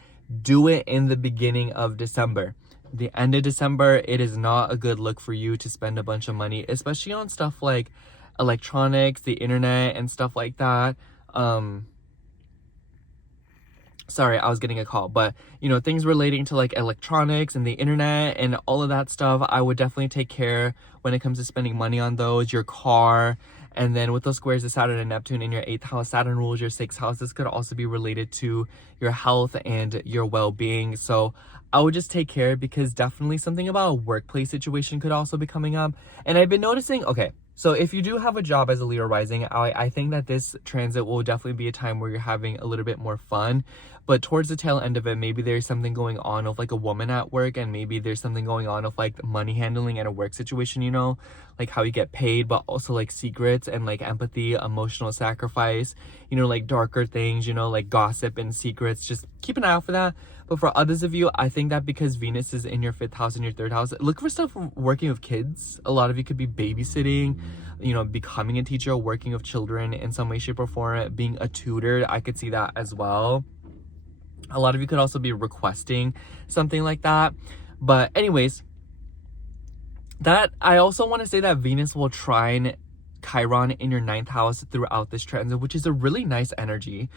do it in the beginning of December. The end of December, it is not a good look for you to spend a bunch of money, especially on stuff like electronics, the internet, and stuff like that. Sorry, I was getting a call, but you know, things relating to like electronics and the internet and all of that stuff, I would definitely take care when it comes to spending money on those. Your car. And then with those squares of Saturn and Neptune in your 8th house, Saturn rules your 6th house. This could also be related to your health and your well-being. So I would just take care, because definitely something about a workplace situation could also be coming up. And I've been noticing, okay, so if you do have a job as a Leo rising, I think that this transit will definitely be a time where you're having a little bit more fun. But towards the tail end of it, maybe there's something going on of like a woman at work, and maybe there's something going on of like money handling in a work situation, you know, like how you get paid, but also like secrets and like empathy, emotional sacrifice, you know, like darker things, you know, like gossip and secrets. Just keep an eye out for that. But for others of you, I think that because Venus is in your 5th house and your 3rd house, look for stuff working with kids. A lot of you could be babysitting, you know, becoming a teacher, working with children in some way, shape, or form, being a tutor. I could see that as well. A lot of you could also be requesting something like that. But anyways, that I also want to say that Venus will trine Chiron in your 9th house throughout this transit, which is a really nice energy.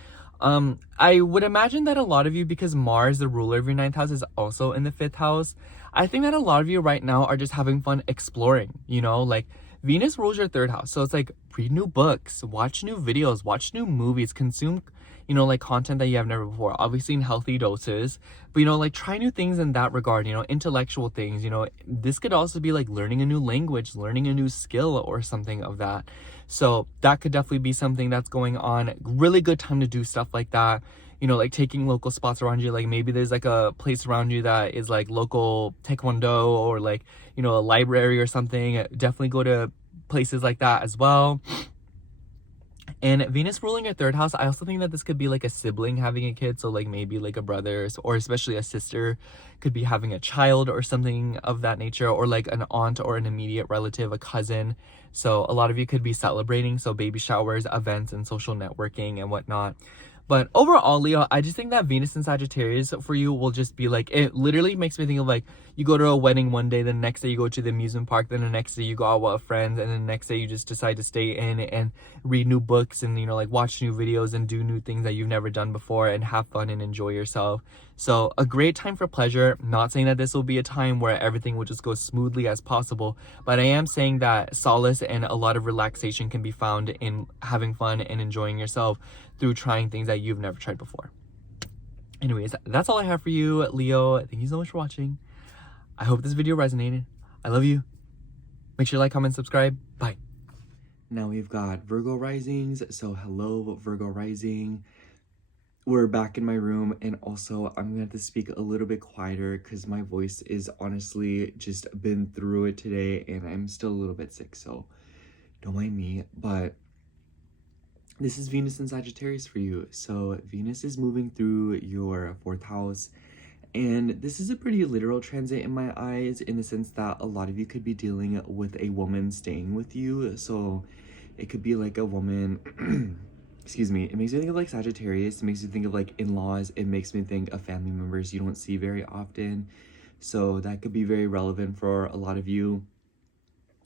I would imagine that a lot of you, because Mars, the ruler of your 9th house, is also in the 5th house, I think that a lot of you right now are just having fun exploring, you know, like Venus rules your 3rd house. So it's like read new books, watch new videos, watch new movies, consume, you know, like content that you have never before, obviously in healthy doses, but, you know, like try new things in that regard, you know, intellectual things, you know. This could also be like learning a new language, learning a new skill or something of that. So that could definitely be something that's going on. Really good time to do stuff like that. You know, like taking local spots around you. Like maybe there's like a place around you that is like local taekwondo, or like, you know, a library or something. Definitely go to places like that as well. And Venus ruling your 3rd house, I also think that this could be like a sibling having a kid. So like maybe like a brother, or especially a sister could be having a child or something of that nature, or like an aunt or an immediate relative, a cousin. So a lot of you could be celebrating, so baby showers, events, and social networking and whatnot. But overall, Leo, I just think that Venus and Sagittarius for you will just be like, it literally makes me think of like, you go to a wedding one day, the next day you go to the amusement park, then the next day you go out with friends, and then the next day you just decide to stay in and read new books and, you know, like watch new videos and do new things that you've never done before and have fun and enjoy yourself. So a great time for pleasure. Not saying that this will be a time where everything will just go smoothly as possible, but I am saying that solace and a lot of relaxation can be found in having fun and enjoying yourself through trying things that you've never tried before. Anyways, that's all I have for you, Leo. Thank you so much for watching. I hope this video resonated. I love you. Make sure to like, comment, subscribe. Bye. Now we've got Virgo risings. So hello, Virgo rising. We're back in my room, and also I'm gonna have to speak a little bit quieter because my voice is honestly just been through it today and I'm still a little bit sick, so don't mind me. But this is Venus and Sagittarius for you. So Venus is moving through your 4th house, and this is a pretty literal transit in my eyes, in the sense that a lot of you could be dealing with a woman staying with you. So it could be like a woman excuse me, it makes me think of like Sagittarius, it makes me think of like in-laws, it makes me think of family members you don't see very often. So that could be very relevant for a lot of you.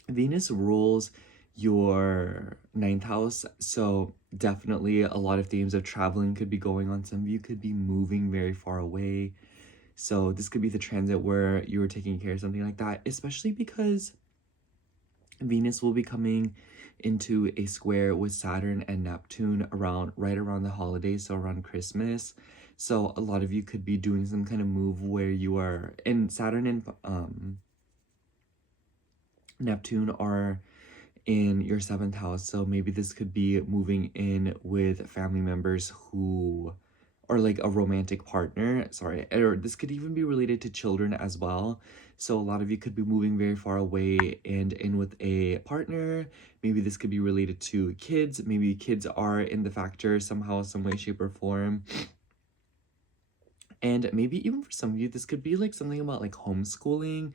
Venus rules your 9th house, so definitely a lot of themes of traveling could be going on. Some of you could be moving very far away, so this could be the transit where you were taking care of something like that, especially because Venus will be coming into a square with Saturn and Neptune right around the holidays, so around Christmas. So a lot of you could be doing some kind of move where you are, and Saturn and Neptune are in your 7th house, so maybe this could be moving in with family members who or like a romantic partner, sorry, or this could even be related to children as well. So a lot of you could be moving very far away and in with a partner. Maybe this could be related to kids. Maybe kids are in the factor somehow, some way, shape, or form. And maybe even for some of you, this could be like something about like homeschooling,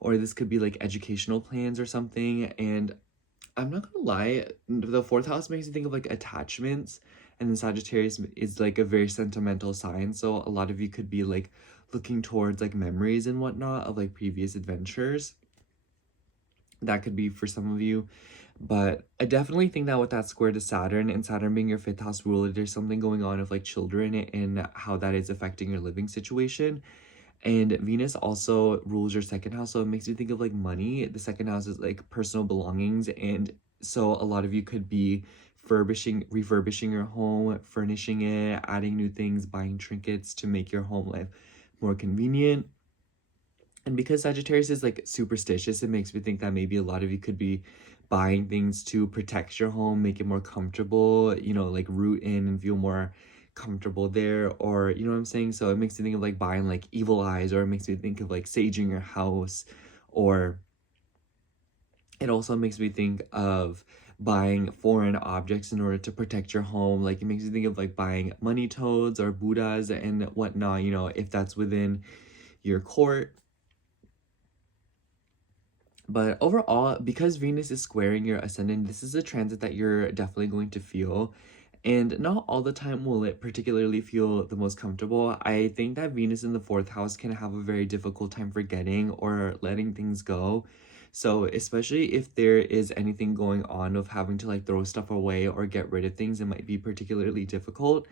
or this could be like educational plans or something. And I'm not gonna lie, the 4th house makes me think of like attachments, and then Sagittarius is like a very sentimental sign, so a lot of you could be like looking towards like memories and whatnot of like previous adventures. That could be for some of you, but I definitely think that with that square to Saturn, and Saturn being your 5th house ruler, there's something going on of like children and how that is affecting your living situation. And Venus also rules your 2nd house, so it makes you think of like money. The 2nd house is like personal belongings, and so a lot of you could be refurbishing your home, furnishing it, adding new things, buying trinkets to make your home life more convenient. And because Sagittarius is like superstitious, it makes me think that maybe a lot of you could be buying things to protect your home, make it more comfortable, you know, like root in and feel more comfortable there, or you know what I'm saying. So it makes me think of like buying like evil eyes, or it makes me think of like saging your house, or it also makes me think of buying foreign objects in order to protect your home. Like it makes me think of like buying money toads or Buddhas and whatnot, you know, if that's within your court. But overall, because Venus is squaring your ascendant, this is a transit that you're definitely going to feel. And not all the time will it particularly feel the most comfortable. I think that Venus in the 4th house can have a very difficult time forgetting or letting things go. So especially if there is anything going on of having to like throw stuff away or get rid of things, it might be particularly difficult.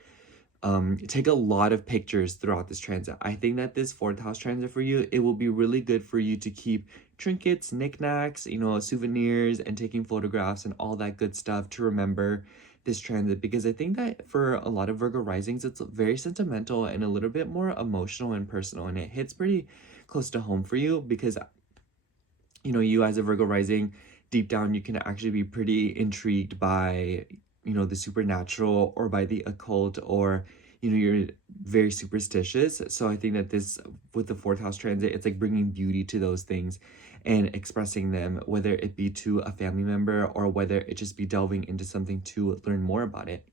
Take a lot of pictures throughout this transit. I think that this 4th house transit for you, it will be really good for you to keep trinkets, knickknacks, you know, souvenirs, and taking photographs and all that good stuff to remember this transit, because I think that for a lot of Virgo risings, it's very sentimental and a little bit more emotional and personal, and it hits pretty close to home for you because, you know, you as a Virgo rising, deep down, you can actually be pretty intrigued by, you know, the supernatural or by the occult, or, you know, you're very superstitious. So I think that this, with the 4th house transit, it's like bringing beauty to those things and expressing them, whether it be to a family member or whether it just be delving into something to learn more about it.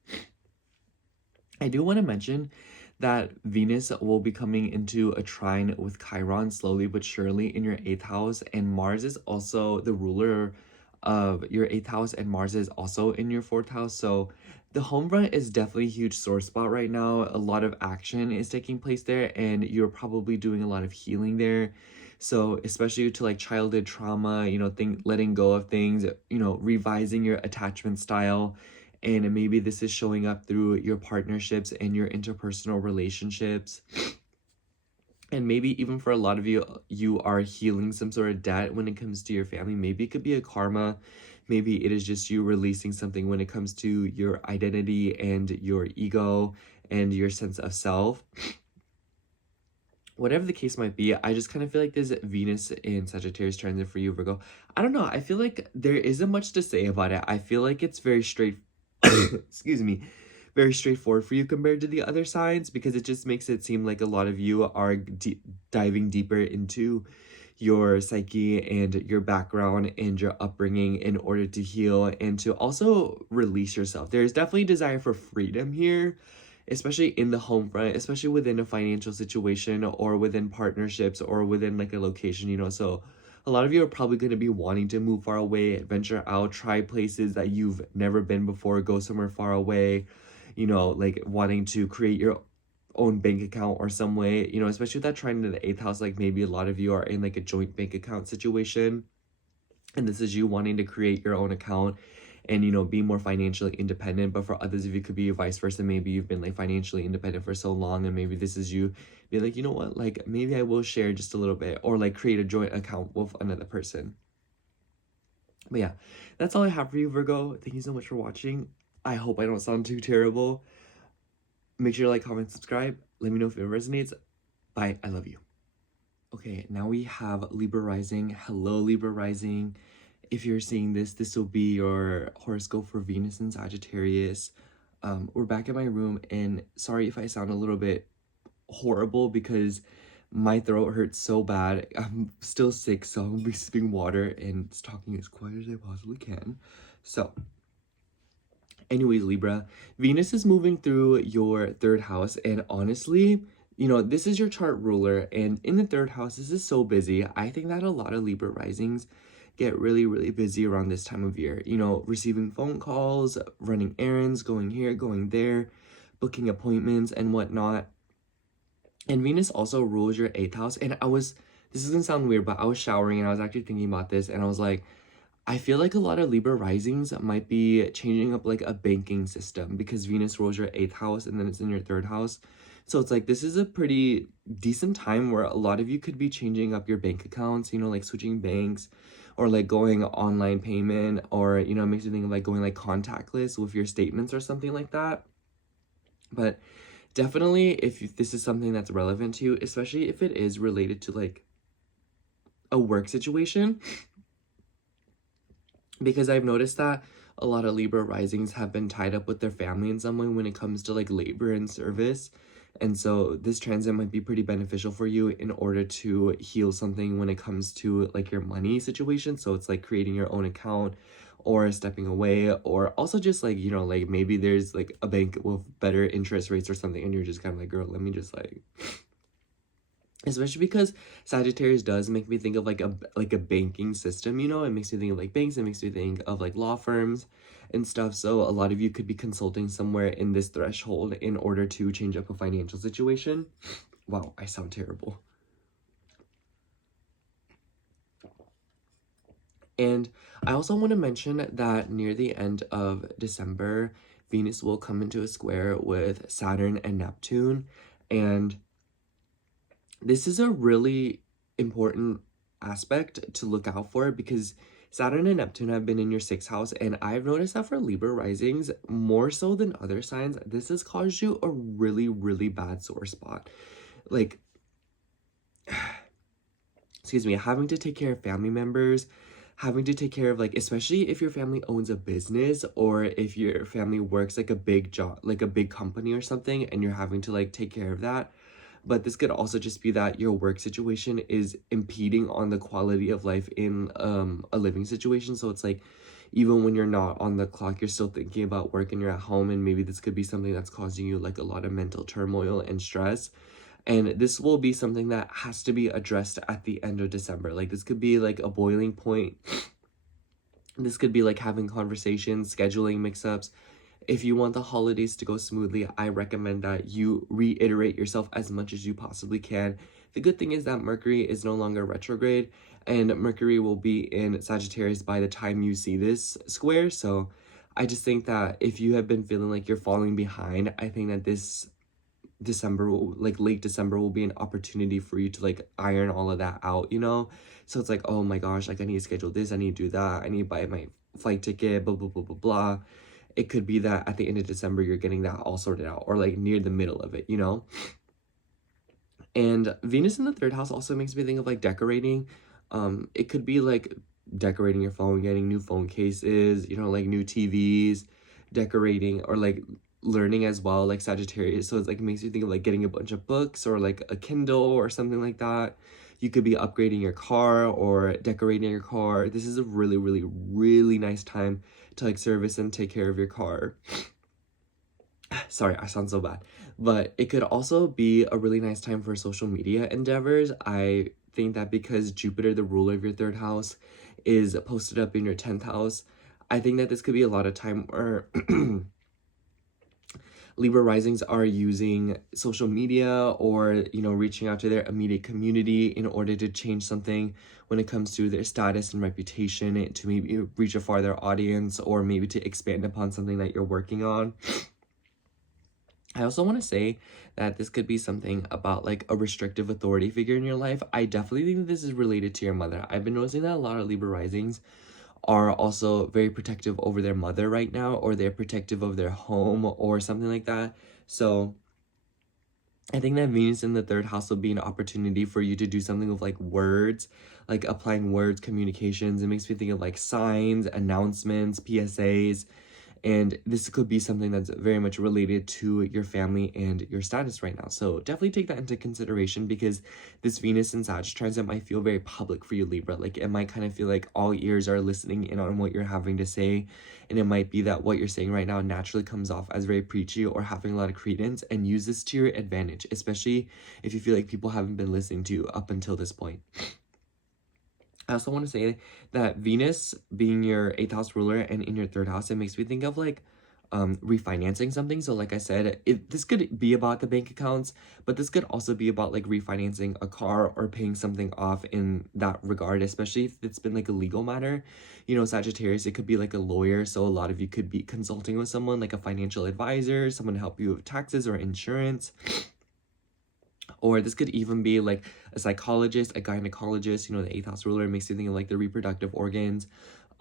I do want to mention that Venus will be coming into a trine with Chiron slowly but surely in your 8th house, and Mars is also the ruler of your 8th house, and Mars is also in your 4th house. So the home front is definitely a huge sore spot right now. A lot of action is taking place there, and you're probably doing a lot of healing there. So especially to like childhood trauma, you know, letting go of things, you know, revising your attachment style. And maybe this is showing up through your partnerships and your interpersonal relationships. And maybe even for a lot of you, you are healing some sort of debt when it comes to your family. Maybe it could be a karma. Maybe it is just you releasing something when it comes to your identity and your ego and your sense of self. Whatever the case might be, I just kind of feel like there's Venus in Sagittarius transit for you, Virgo. I don't know. I feel like there isn't much to say about it. I feel like it's very excuse me, very straightforward for you compared to the other signs, because it just makes it seem like a lot of you are diving deeper into your psyche and your background and your upbringing in order to heal and to also release yourself. There's definitely desire for freedom here, especially in the home front, especially within a financial situation or within partnerships or within like a location, you know. So a lot of you are probably going to be wanting to move far away, venture out, try places that you've never been before, go somewhere far away, you know, like wanting to create your own bank account or some way, you know, especially with that trine into the 8th house. Like maybe a lot of you are in like a joint bank account situation, and this is you wanting to create your own account and, you know, be more financially independent. But for others of you, could be vice versa. Maybe you've been like financially independent for so long, and maybe this is you be like, you know what, like maybe I will share just a little bit, or like create a joint account with another person. But yeah, that's all I have for you, Virgo. Thank you so much for watching. I hope I don't sound too terrible. Make sure to like, comment, subscribe. Let me know if it resonates. Bye. I love you. Okay, now we have Libra rising. Hello, Libra rising. If you're seeing this, this will be your horoscope for Venus and Sagittarius. We're back in my room, and sorry if I sound a little bit horrible because my throat hurts so bad. I'm still sick, so I'll be sipping water and talking as quiet as I possibly can. So anyways, Libra, Venus is moving through your 3rd house, and honestly, you know, this is your chart ruler, and in the 3rd house, this is so busy. I think that a lot of Libra risings get really, really busy around this time of year, you know, receiving phone calls, running errands, going here, going there, booking appointments and whatnot. And Venus also rules your 8th house. And this is gonna sound weird, but I was showering and I was actually thinking about this, and I was like, I feel like a lot of Libra risings might be changing up like a banking system, because Venus rules your 8th house and then it's in your 3rd house. So it's like, this is a pretty decent time where a lot of you could be changing up your bank accounts, you know, like switching banks, or like going online payment, or, you know, it makes you think of like going like contactless with your statements or something like that. But definitely, if this is something that's relevant to you, especially if it is related to like a work situation, because I've noticed that a lot of Libra risings have been tied up with their family in some way when it comes to like labor and service. And so this transit might be pretty beneficial for you in order to heal something when it comes to like your money situation. So it's like creating your own account or stepping away, or also just like, you know, like maybe there's like a bank with better interest rates or something, and you're just kind of like, girl, let me just like, especially because Sagittarius does make me think of like a banking system, you know. It makes me think of like banks, it makes me think of like law firms and stuff. So a lot of you could be consulting somewhere in this threshold in order to change up a financial situation. Wow, I sound terrible. And I also want to mention that near the end of December, Venus will come into a square with Saturn and Neptune, and this is a really important aspect to look out for, because Saturn and Neptune have been in your 6th house, and I've noticed that for Libra risings, more so than other signs, this has caused you a really, really bad sore spot. Like, excuse me, having to take care of family members, having to take care of like, especially if your family owns a business, or if your family works like a big job, like a big company or something, and you're having to like take care of that. But this could also just be that your work situation is impeding on the quality of life in a living situation. So it's like, even when you're not on the clock, you're still thinking about work and you're at home, and maybe this could be something that's causing you like a lot of mental turmoil and stress. And this will be something that has to be addressed at the end of December. Like, this could be like a boiling point. This could be like having conversations, scheduling mix-ups. If you want the holidays to go smoothly, I recommend that you reiterate yourself as much as you possibly can. The good thing is that Mercury is no longer retrograde, and Mercury will be in Sagittarius by the time you see this square. So I just think that if you have been feeling like you're falling behind, I think that this December will, like late December, will be an opportunity for you to like iron all of that out, you know? So it's like, oh my gosh, like I need to schedule this, I need to do that, I need to buy my flight ticket, blah blah blah blah blah. It could be that at the end of December you're getting that all sorted out, or like near the middle of it, you know? And Venus in the third house also makes me think of like decorating. It could be like decorating your phone, getting new phone cases, you know, like new TVs, decorating, or like learning as well, like Sagittarius. So it's like, it makes you think of like getting a bunch of books or like a Kindle or something like that. You could be upgrading your car or decorating your car. This is a really, really, really nice time to like service and take care of your car. Sorry, I sound so bad. But it could also be a really nice time for social media endeavors. I think that because Jupiter, the ruler of your third house, is posted up in your 10th house, I think that this could be a lot of time where Libra risings are using social media or, you know, reaching out to their immediate community in order to change something when it comes to their status and reputation, to maybe reach a farther audience, or maybe to expand upon something that you're working on. I also want to say that this could be something about like a restrictive authority figure in your life. I definitely think this is related to your mother. I've been noticing that a lot of Libra risings are also very protective over their mother right now, or they're protective of their home or something like that. So I think that Venus in the third house will be an opportunity for you to do something with like words, like applying words, communications. It makes me think of like signs, announcements, PSAs. And this could be something that's very much related to your family and your status right now. So definitely take that into consideration, because this Venus and Sag transit might feel very public for you, Libra. Like it might kind of feel like all ears are listening in on what you're having to say. And it might be that what you're saying right now naturally comes off as very preachy or having a lot of credence, and use this to your advantage, especially if you feel like people haven't been listening to you up until this point. I also want to say that Venus being your 8th house ruler and in your 3rd house, it makes me think of like refinancing something. So like I said, this could be about the bank accounts, but this could also be about like refinancing a car or paying something off in that regard, especially if it's been like a legal matter. You know, Sagittarius, it could be like a lawyer. So a lot of you could be consulting with someone like a financial advisor, someone to help you with taxes or insurance. Or this could even be like a psychologist, a gynecologist. You know, the 8th house ruler makes you think of like the reproductive organs.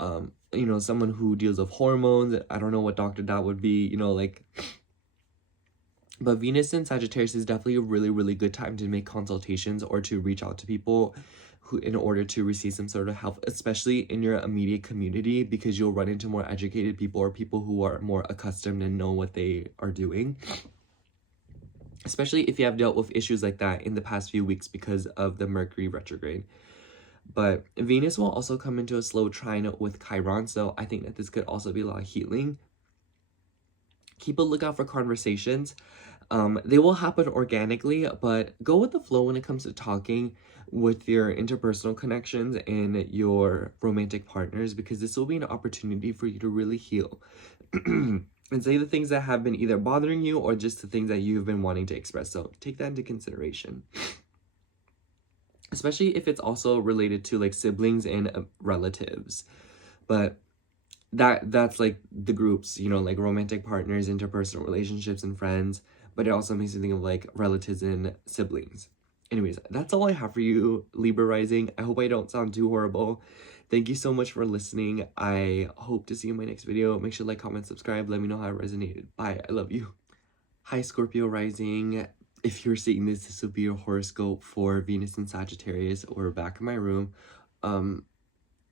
You know, someone who deals with hormones. I don't know what doctor that would be, you know, like. But Venus in Sagittarius is definitely a really, really good time to make consultations or to reach out to people who, in order to receive some sort of help, especially in your immediate community, because you'll run into more educated people or people who are more accustomed and know what they are doing. Especially if you have dealt with issues like that in the past few weeks because of the Mercury retrograde. But Venus will also come into a slow trine with Chiron, so I think that this could also be a lot of healing. Keep a lookout for conversations. They will happen organically, but go with the flow when it comes to talking with your interpersonal connections and your romantic partners, because this will be an opportunity for you to really heal. And say the things that have been either bothering you or just the things that you've been wanting to express. So take that into consideration. Especially if it's also related to like siblings and relatives. But that's like the groups, you know, like romantic partners, interpersonal relationships, and friends. But it also makes you think of like relatives and siblings. Anyways, that's all I have for you, Libra rising. I hope I don't sound too horrible. Thank you so much for listening. I hope to see you in my next video. Make sure to like, comment, subscribe. Let me know how it resonated. Bye. I love you. Hi, Scorpio rising. If you're seeing this, this will be your horoscope for Venus and Sagittarius. We're back in my room.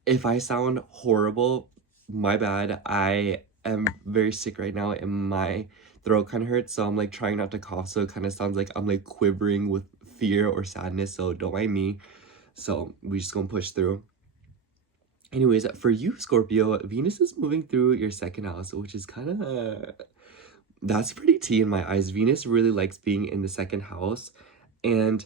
If I sound horrible, my bad. I am very sick right now and my throat kind of hurts, so I'm like trying not to cough, so it kind of sounds like I'm like quivering with fear or sadness, so don't mind me. So we just gonna push through. Anyways, for you, Scorpio, Venus is moving through your 2nd house, which is kind of, that's pretty tea in my eyes. Venus really likes being in the 2nd house, and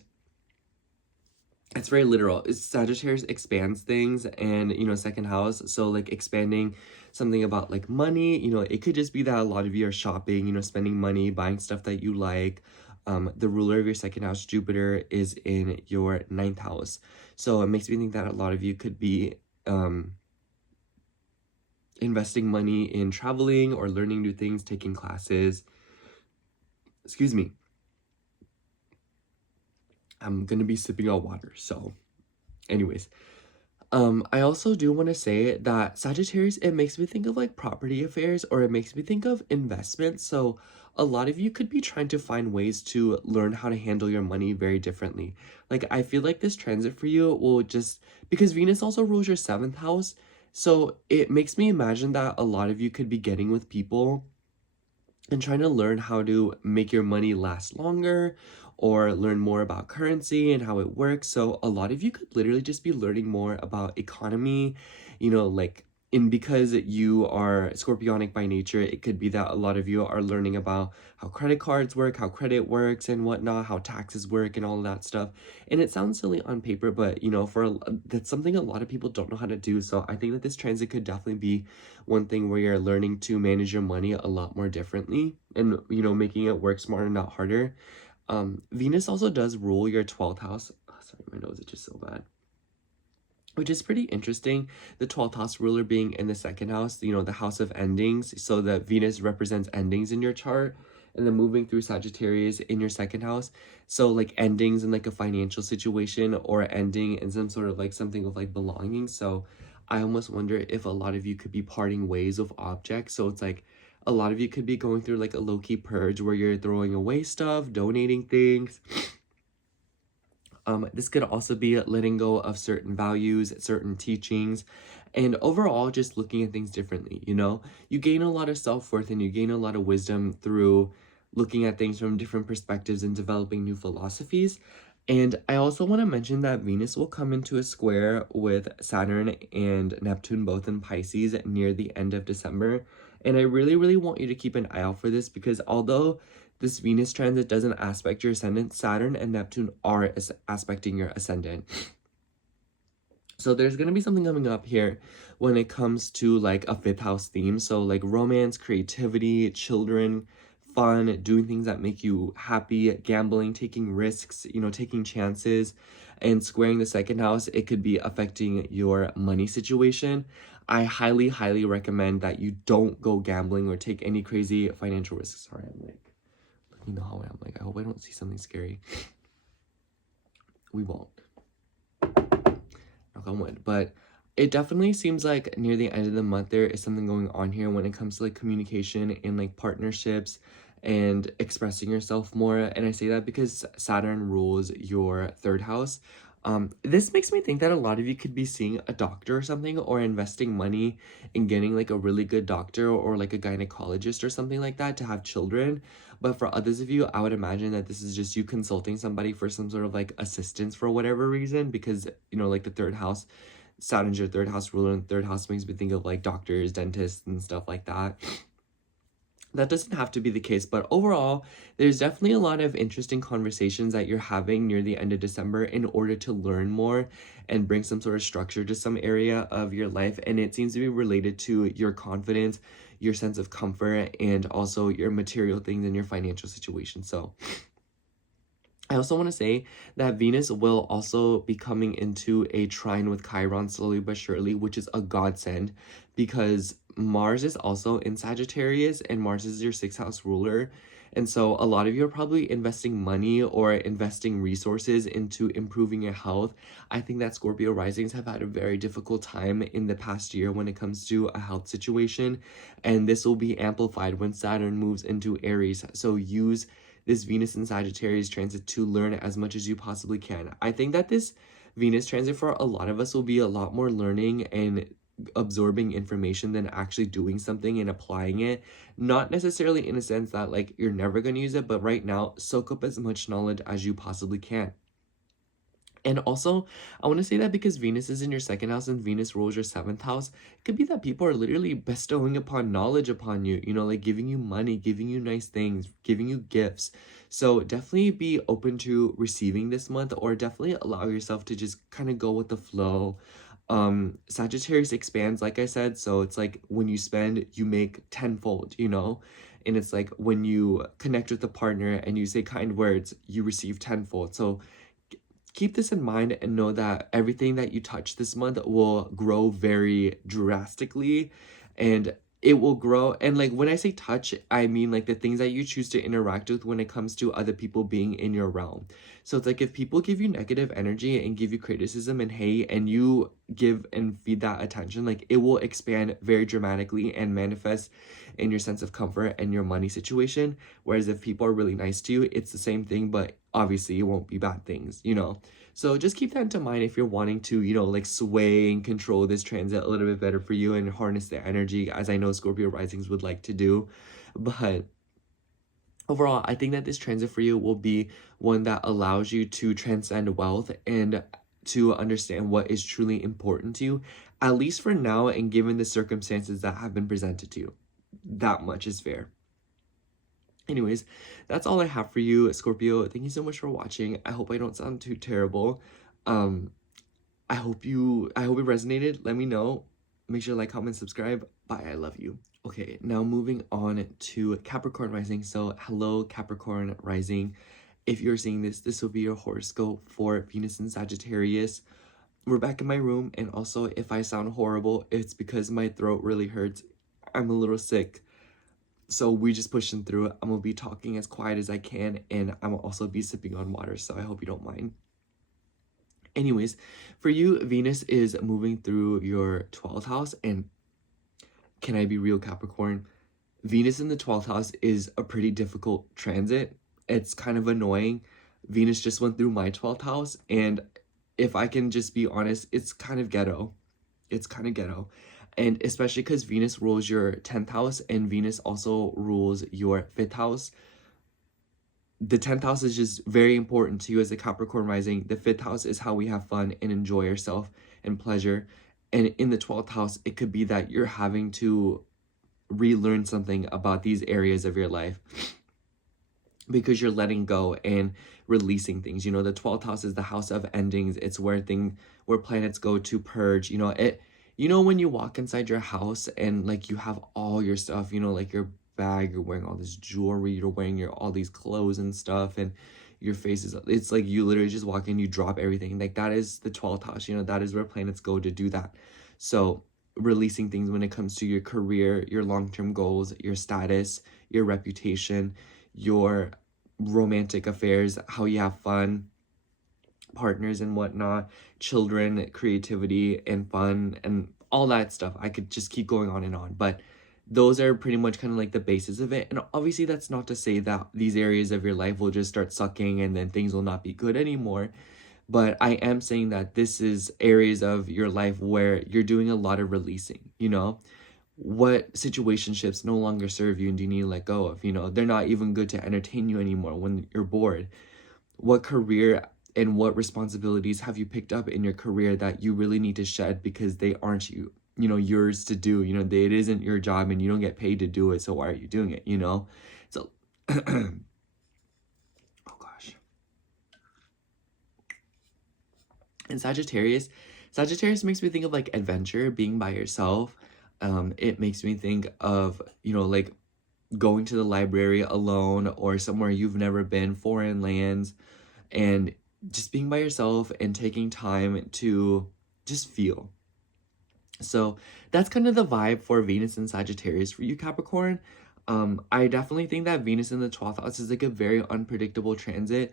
It's very literal. Sagittarius expands things, and you know, second house, so like expanding something about like money. You know, it could just be that a lot of you are shopping, you know, spending money, buying stuff that you like. The ruler of your second house, Jupiter, is in your ninth house, so it makes me think that a lot of you could be investing money in traveling or learning new things, taking classes. Excuse me, I'm gonna be sipping on water, so anyways. I also do want to say that Sagittarius, it makes me think of like property affairs, or it makes me think of investments. So a lot of you could be trying to find ways to learn how to handle your money very differently. Like, I feel like this transit for you will just, because Venus also rules your seventh house. So it makes me imagine that a lot of you could be getting with people and trying to learn how to make your money last longer, or learn more about currency and how it works. So a lot of you could literally just be learning more about economy, you know, like, and because you are Scorpionic by nature, it could be that a lot of you are learning about how credit cards work, how credit works and whatnot, how taxes work and all of that stuff. And it sounds silly on paper, but you know, that's something a lot of people don't know how to do. So I think that this transit could definitely be one thing where you're learning to manage your money a lot more differently, and you know, making it work smarter, not harder. Venus also does rule your 12th house. Oh, sorry, my nose is just so bad. Which is pretty interesting. The 12th house ruler being in the second house, you know, the house of endings. So that Venus represents endings in your chart, and then moving through Sagittarius in your second house. So like endings in like a financial situation, or ending in some sort of like something of like belonging. So I almost wonder if a lot of you could be parting ways with objects. So it's like a lot of you could be going through like a low-key purge where you're throwing away stuff, donating things. This could also be letting go of certain values, certain teachings, and overall just looking at things differently. You know, you gain a lot of self-worth and you gain a lot of wisdom through looking at things from different perspectives and developing new philosophies. And I also want to mention that Venus will come into a square with Saturn and Neptune, both in Pisces, near the end of December. And I really, really want you to keep an eye out for this, because although this Venus transit doesn't aspect your ascendant, Saturn and Neptune are aspecting your ascendant. So there's going to be something coming up here when it comes to like a fifth house theme. So like romance, creativity, children, fun, doing things that make you happy, gambling, taking risks, you know, taking chances, and squaring the second house. It could be affecting your money situation. I highly, highly recommend that you don't go gambling or take any crazy financial risks. Sorry, I'm like, you know how I'm like, I hope I don't see something scary. We won't. Knock on wood. But it definitely seems like near the end of the month there is something going on here when it comes to like communication and like partnerships and expressing yourself more. And I say that because Saturn rules your third house. This makes me think that a lot of you could be seeing a doctor or something, or investing money in getting like a really good doctor, or like a gynecologist or something like that, to have children. But for others of you, I would imagine that this is just you consulting somebody for some sort of like assistance for whatever reason, because you know, like the third house, Saturn's your third house ruler, and third house makes me think of like doctors, dentists, and stuff like that. That doesn't have to be the case, but overall, there's definitely a lot of interesting conversations that you're having near the end of December in order to learn more and bring some sort of structure to some area of your life. And it seems to be related to your confidence, your sense of comfort, and also your material things and your financial situation. So I also want to say that Venus will also be coming into a trine with Chiron slowly but surely, which is a godsend, because Mars is also in Sagittarius, and Mars is your sixth house ruler. And so a lot of you are probably investing money or investing resources into improving your health. I think that Scorpio risings have had a very difficult time in the past year when it comes to a health situation. And this will be amplified when Saturn moves into Aries. So use this Venus and Sagittarius transit to learn as much as you possibly can. I think that this Venus transit for a lot of us will be a lot more learning and absorbing information than actually doing something and applying it. Not necessarily in a sense that like you're never going to use it, but right now soak up as much knowledge as you possibly can. And also, I want to say that because Venus is in your second house and Venus rules your seventh house, it could be that people are literally bestowing upon knowledge upon you, you know, like giving you money, giving you nice things, giving you gifts. So definitely be open to receiving this month, or definitely allow yourself to just kind of go with the flow. Sagittarius expands, like I said, so it's like when you spend, you make tenfold, you know? And it's like when you connect with a partner and you say kind words, you receive tenfold. So keep this in mind and know that everything that you touch this month will grow very drastically, and it will grow. And like when I say touch, I mean like the things that you choose to interact with when it comes to other people being in your realm. So it's like if people give you negative energy and give you criticism and hate, and you give and feed that attention, like it will expand very dramatically and manifest in your sense of comfort and your money situation. Whereas if people are really nice to you, it's the same thing, but obviously it won't be bad things, you know? So just keep that into mind if you're wanting to, you know, like sway and control this transit a little bit better for you and harness the energy, as I know Scorpio risings would like to do. But overall, I think that this transit for you will be one that allows you to transcend wealth and to understand what is truly important to you, at least for now, and given the circumstances that have been presented to you. That much is fair. Anyways, that's all I have for you, Scorpio. Thank you so much for watching. I hope I don't sound too terrible. I hope it resonated. Let me know. Make sure to like, comment, subscribe. Bye. I love you. Okay, now moving on to Capricorn rising. So hello, Capricorn rising. If you're seeing this, this will be your horoscope for Venus and Sagittarius. We're back in my room, and also if I sound horrible, it's because my throat really hurts. I'm a little sick. So we just pushing through it. I'm gonna be talking as quiet as I can, and I'm also be sipping on water, so I hope you don't mind. Anyways, for you, Venus is moving through your 12th house, and can I be real, Capricorn? Venus in the 12th house is a pretty difficult transit. It's kind of annoying. Venus just went through my 12th house, and if I can just be honest, it's kind of ghetto. It's kind of ghetto. And especially because Venus rules your 10th house and Venus also rules your 5th house. The 10th house is just very important to you as a Capricorn rising. The 5th house is how we have fun and enjoy ourselves and pleasure. And in the 12th house, it could be that you're having to relearn something about these areas of your life because you're letting go and releasing things. You know, the 12th house is the house of endings. It's where planets go to purge. You know, you know, when you walk inside your house and like you have all your stuff, you know, like your bag, you're wearing all this jewelry, you're wearing all these clothes and stuff, and your face is, it's like you literally just walk in, you drop everything. Like that is the 12th house, you know, that is where planets go to do that. So releasing things when it comes to your career, your long-term goals, your status, your reputation, your romantic affairs, how you have fun, partners and whatnot, children, creativity and fun, and all that stuff. I could just keep going on and on, but those are pretty much kind of like the basis of it. And obviously that's not to say that these areas of your life will just start sucking and then things will not be good anymore. But I am saying that this is areas of your life where you're doing a lot of releasing, you know? What situationships no longer serve you and do you need to let go of? You know, they're not even good to entertain you anymore when you're bored. What career and what responsibilities have you picked up in your career that you really need to shed because they aren't yours to do? You know, it isn't your job and you don't get paid to do it, so why are you doing it, you know? So oh gosh. And Sagittarius makes me think of like adventure, being by yourself. It makes me think of, you know, like going to the library alone or somewhere you've never been, foreign lands, and just being by yourself and taking time to just feel. So that's kind of the vibe for Venus and Sagittarius for you, Capricorn. I definitely think that Venus in the 12th house is like a very unpredictable transit.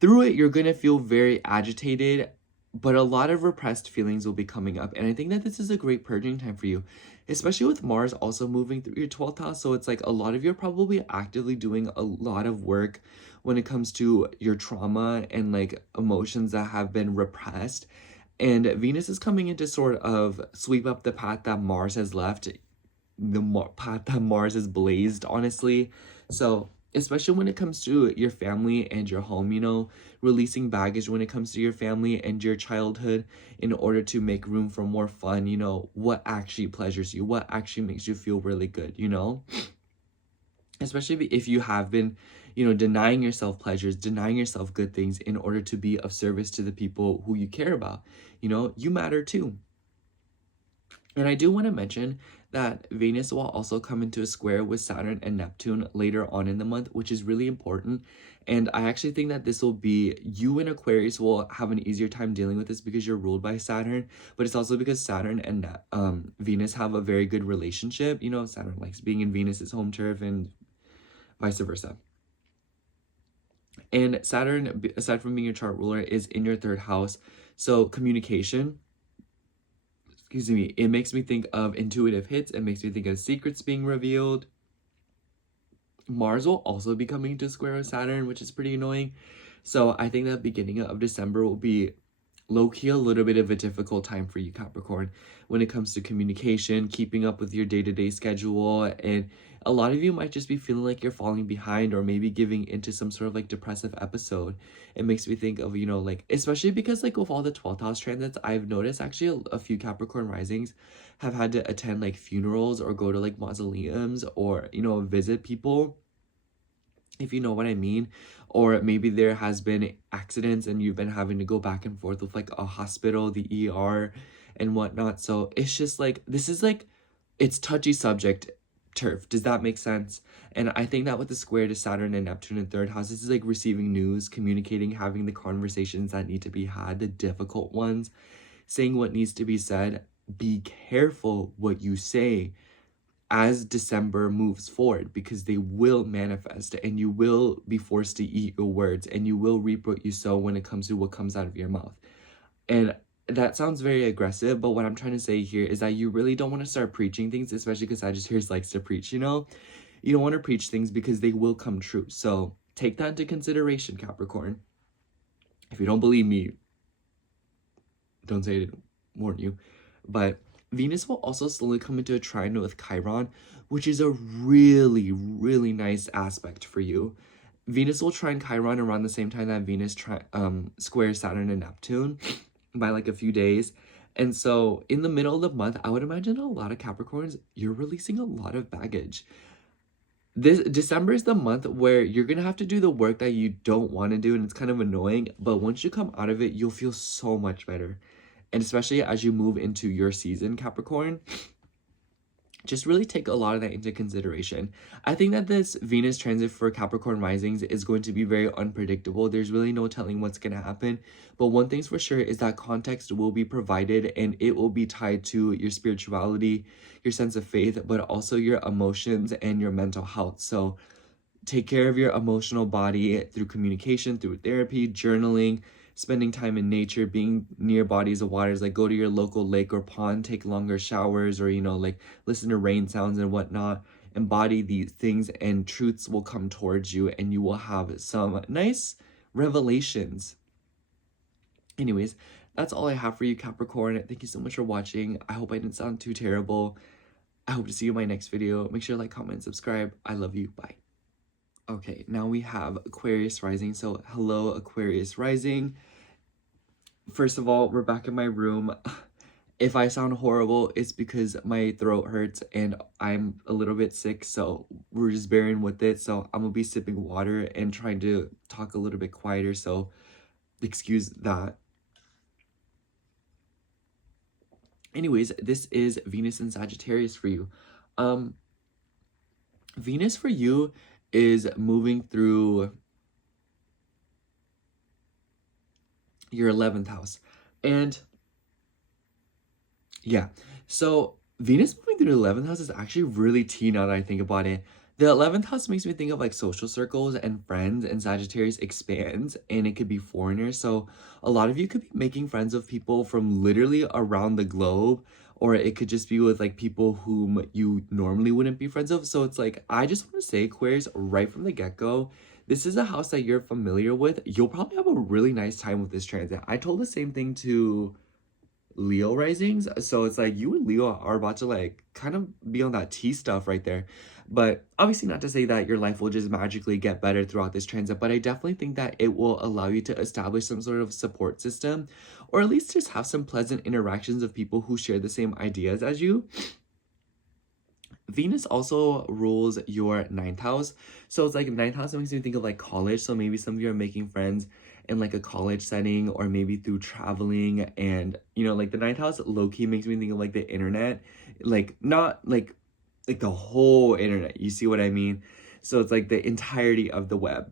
Through it, you're going to feel very agitated, but a lot of repressed feelings will be coming up. And I think that this is a great purging time for you, especially with Mars also moving through your 12th house. So it's like a lot of you are probably actively doing a lot of work when it comes to your trauma and like emotions that have been repressed. And Venus is coming in to sort of sweep up the path that Mars has left, the path that Mars has blazed, honestly. So especially when it comes to your family and your home, you know, releasing baggage when it comes to your family and your childhood in order to make room for more fun, you know, what actually pleasures you, what actually makes you feel really good, you know? Especially if you have been, you know, denying yourself pleasures, denying yourself good things in order to be of service to the people who you care about. You know, you matter too. And I do want to mention that Venus will also come into a square with Saturn and Neptune later on in the month, which is really important. And I actually think that this will be, you in Aquarius will have an easier time dealing with this because you're ruled by Saturn, but it's also because Saturn and Venus have a very good relationship. You know, Saturn likes being in Venus's home turf and vice versa. And Saturn, aside from being your chart ruler, is in your third house. So communication, excuse me, it makes me think of intuitive hits. It makes me think of secrets being revealed. Mars will also be coming to square with Saturn, which is pretty annoying. So I think that beginning of December will be low-key a little bit of a difficult time for you, Capricorn, when it comes to communication, keeping up with your day-to-day schedule, and a lot of you might just be feeling like you're falling behind or maybe giving into some sort of like depressive episode. It makes me think of, you know, like, especially because like with all the 12th house transits, I've noticed actually a few Capricorn risings have had to attend like funerals or go to like mausoleums or, you know, visit people, if you know what I mean. Or maybe there has been accidents and you've been having to go back and forth with like a hospital, the ER and whatnot. So it's just like, this is like, it's touchy subject turf. Does that make sense? And I think that with the square to Saturn and Neptune in third house, this is like receiving news, communicating, having the conversations that need to be had, the difficult ones, saying what needs to be said. Be careful what you say as December moves forward, because they will manifest and you will be forced to eat your words and you will reap what you sow when it comes to what comes out of your mouth. And that sounds very aggressive, but what I'm trying to say here is that you really don't want to start preaching things, especially because Sagittarius likes to preach, you know? You don't want to preach things because they will come true. So take that into consideration, Capricorn. If you don't believe me, don't say I didn't warn you. But Venus will also slowly come into a trine with Chiron, which is a really, really nice aspect for you. Venus will trine Chiron around the same time that Venus squares Saturn and Neptune by like a few days. And so in the middle of the month, I would imagine a lot of Capricorns, you're releasing a lot of baggage. This December is the month where you're gonna have to do the work that you don't want to do, and it's kind of annoying, but once you come out of it, you'll feel so much better. And especially as you move into your season, Capricorn, just really take a lot of that into consideration. I think that this Venus transit for Capricorn risings is going to be very unpredictable. There's really no telling what's going to happen. But one thing's for sure is that context will be provided and it will be tied to your spirituality, your sense of faith, but also your emotions and your mental health. So take care of your emotional body through communication, through therapy, journaling, spending time in nature, being near bodies of waters, like go to your local lake or pond, take longer showers, or, you know, like listen to rain sounds and whatnot. Embody these things and truths will come towards you and you will have some nice revelations. Anyways, that's all I have for you, Capricorn. Thank you so much for watching. I hope I didn't sound too terrible. I hope to see you in my next video. Make sure to like, comment, subscribe. I love you. Bye. Okay, now we have Aquarius rising. So hello, Aquarius rising. First of all, we're back in my room. If I sound horrible, it's because my throat hurts and I'm a little bit sick, so we're just bearing with it. So I'm gonna be sipping water and trying to talk a little bit quieter, so excuse that. Anyways, this is Venus and Sagittarius for you. Venus for you is moving through your 11th house. And yeah, so Venus moving through the 11th house is actually really tea now that I think about it. The 11th house makes me think of like social circles and friends, and Sagittarius expands and it could be foreigners. So a lot of you could be making friends with people from literally around the globe, or it could just be with like people whom you normally wouldn't be friends with. So it's like, I just want to say, Aquarius, right from the get-go, this is a house that you're familiar with. You'll probably have a really nice time with this transit. I told the same thing to Leo risings, so it's like you and Leo are about to like kind of be on that tea stuff right there. But obviously not to say that your life will just magically get better throughout this transit, but I definitely think that it will allow you to establish some sort of support system, or at least just have some pleasant interactions of people who share the same ideas as you. Venus also rules your ninth house. So it's like ninth house makes me think of like college. So maybe some of you are making friends in like a college setting, or maybe through traveling. And, you know, like the ninth house low-key makes me think of like the internet. Like not like the whole internet. You see what I mean? So it's like the entirety of the web,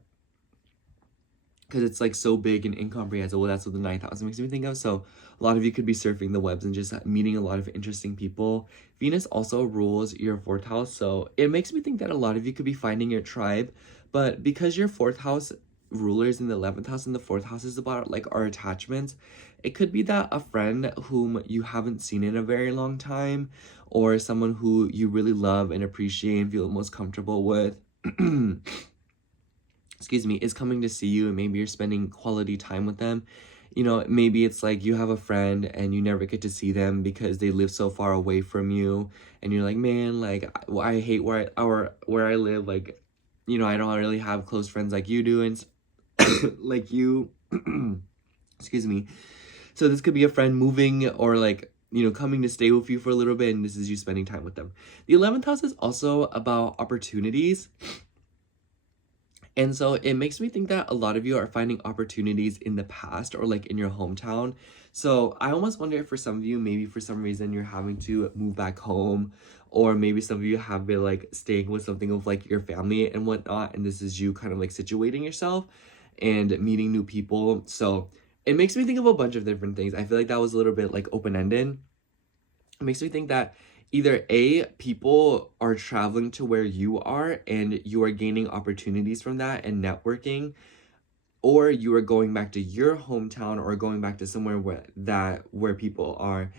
because it's like so big and incomprehensible. That's what the ninth house makes me think of. So a lot of you could be surfing the webs and just meeting a lot of interesting people. Venus also rules your fourth house, so it makes me think that a lot of you could be finding your tribe. But because your fourth house rulers in the 11th house and the fourth house is about like our attachments, it could be that a friend whom you haven't seen in a very long time, or someone who you really love and appreciate and feel most comfortable with excuse me, is coming to see you, and maybe you're spending quality time with them. You know, maybe it's like you have a friend and you never get to see them because they live so far away from you, and you're like, man, like I hate where I live. Like, you know, I don't really have close friends like you do, and like you excuse me. So this could be a friend moving, or like, you know, coming to stay with you for a little bit, and this is you spending time with them. The 11th house is also about opportunities. And so it makes me think that a lot of you are finding opportunities in the past, or like in your hometown. So I almost wonder if for some of you, maybe for some reason you're having to move back home, or maybe some of you have been like staying with something of like your family and whatnot. And this is you kind of like situating yourself and meeting new people. So it makes me think of a bunch of different things. I feel like that was a little bit like open-ended. It makes me think that either A, people are traveling to where you are and you are gaining opportunities from that and networking, or you are going back to your hometown, or going back to somewhere where people are,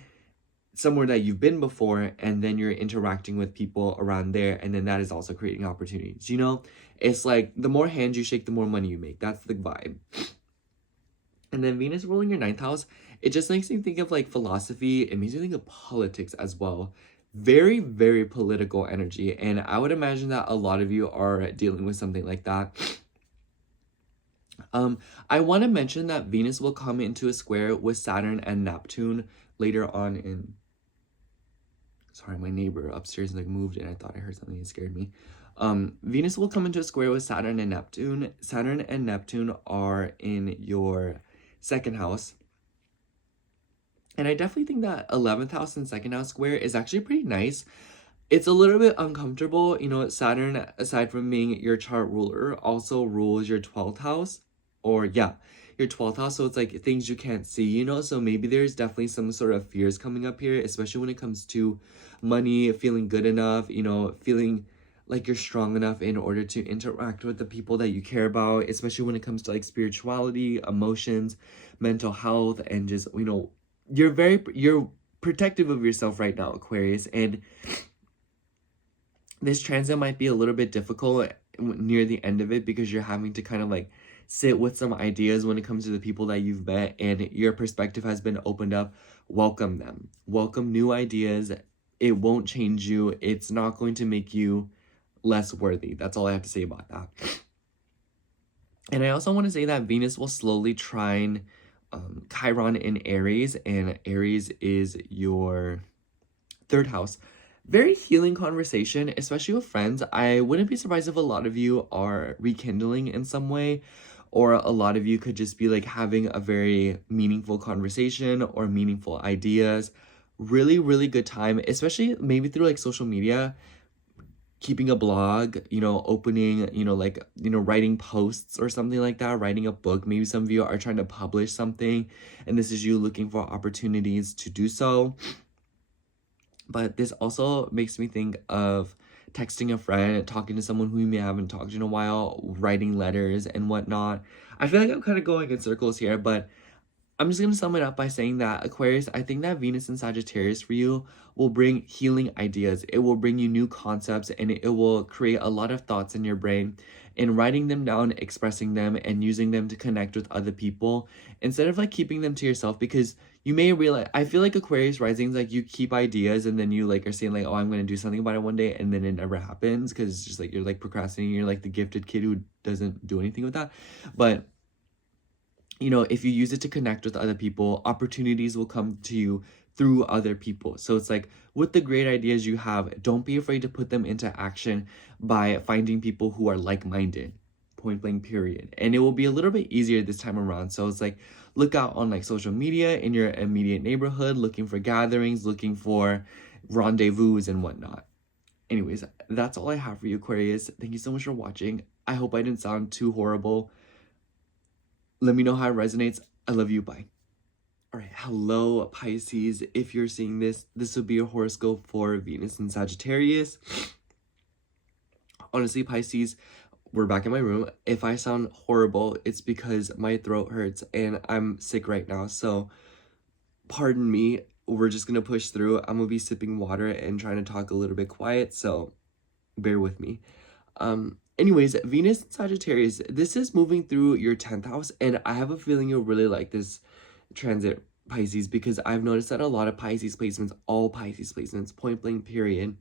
somewhere that you've been before, and then you're interacting with people around there, and then that is also creating opportunities. You know, it's like the more hands you shake, the more money you make. That's the vibe. And then Venus ruling your ninth house, it just makes me think of like philosophy. It makes me think of politics as well. Very, very political energy. And I would imagine that a lot of you are dealing with something like that. I want to mention that Venus will come into a square with Saturn and Neptune later on in... Sorry, my neighbor upstairs like moved and I thought I heard something that scared me. Venus will come into a square with Saturn and Neptune. Saturn and Neptune are in your second house. And I definitely think that 11th house and second house square is actually pretty nice. It's a little bit uncomfortable. You know, Saturn, aside from being your chart ruler, also rules your 12th house. Or yeah, your 12th house. So it's like things you can't see, you know? So maybe there's definitely some sort of fears coming up here, especially when it comes to money, feeling good enough, you know, feeling like you're strong enough in order to interact with the people that you care about, especially when it comes to like spirituality, emotions, mental health, and just, you know, you're protective of yourself right now, Aquarius. And this transit might be a little bit difficult near the end of it, because you're having to kind of like sit with some ideas when it comes to the people that you've met, and your perspective has been opened up. Welcome them. Welcome new ideas. It won't change you. It's not going to make you less worthy. That's all I have to say about that. And I also want to say that Venus will slowly trine Chiron in Aries, and Aries is your third house. Very healing conversation, especially with friends. I wouldn't be surprised if a lot of you are rekindling in some way, or a lot of you could just be like having a very meaningful conversation or meaningful ideas. Really, really good time, especially maybe through like social media, keeping a blog, you know, opening, you know, like, you know, writing posts or something like that, writing a book. Maybe some of you are trying to publish something, and this is you looking for opportunities to do so. But this also makes me think of texting a friend, talking to someone who you may haven't talked to in a while, writing letters and whatnot. I feel like I'm kind of going in circles here, but I'm just going to sum it up by saying that, Aquarius, I think that Venus and Sagittarius for you will bring healing ideas. It will bring you new concepts, and it will create a lot of thoughts in your brain. and writing them down, expressing them, and using them to connect with other people instead of like keeping them to yourself. Because you may realize, I feel like Aquarius risings, like you keep ideas and then you like are saying like, oh, I'm going to do something about it one day, and then it never happens because it's just like you're like procrastinating. You're like the gifted kid who doesn't do anything with that. But you know, if you use it to connect with other people, opportunities will come to you through other people. So it's like with the great ideas you have, don't be afraid to put them into action by finding people who are like-minded, point blank period. And it will be a little bit easier this time around. So it's like, look out on like social media in your immediate neighborhood, looking for gatherings, looking for rendezvous and whatnot. Anyways, that's all I have for you, Aquarius. Thank you so much for watching. I hope I didn't sound too horrible. Let me know how it resonates. I love you. Bye. All right. Hello, Pisces. If you're seeing this, this will be a horoscope for Venus and Sagittarius. Honestly, Pisces, we're back in my room. If I sound horrible, it's because my throat hurts and I'm sick right now. So pardon me. We're just going to push through. I'm going to be sipping water and trying to talk a little bit quiet. So bear with me. Anyways, Venus and Sagittarius, this is moving through your 10th house, and I have a feeling you'll really like this transit, Pisces, because I've noticed that a lot of Pisces placements, all Pisces placements, point blank period,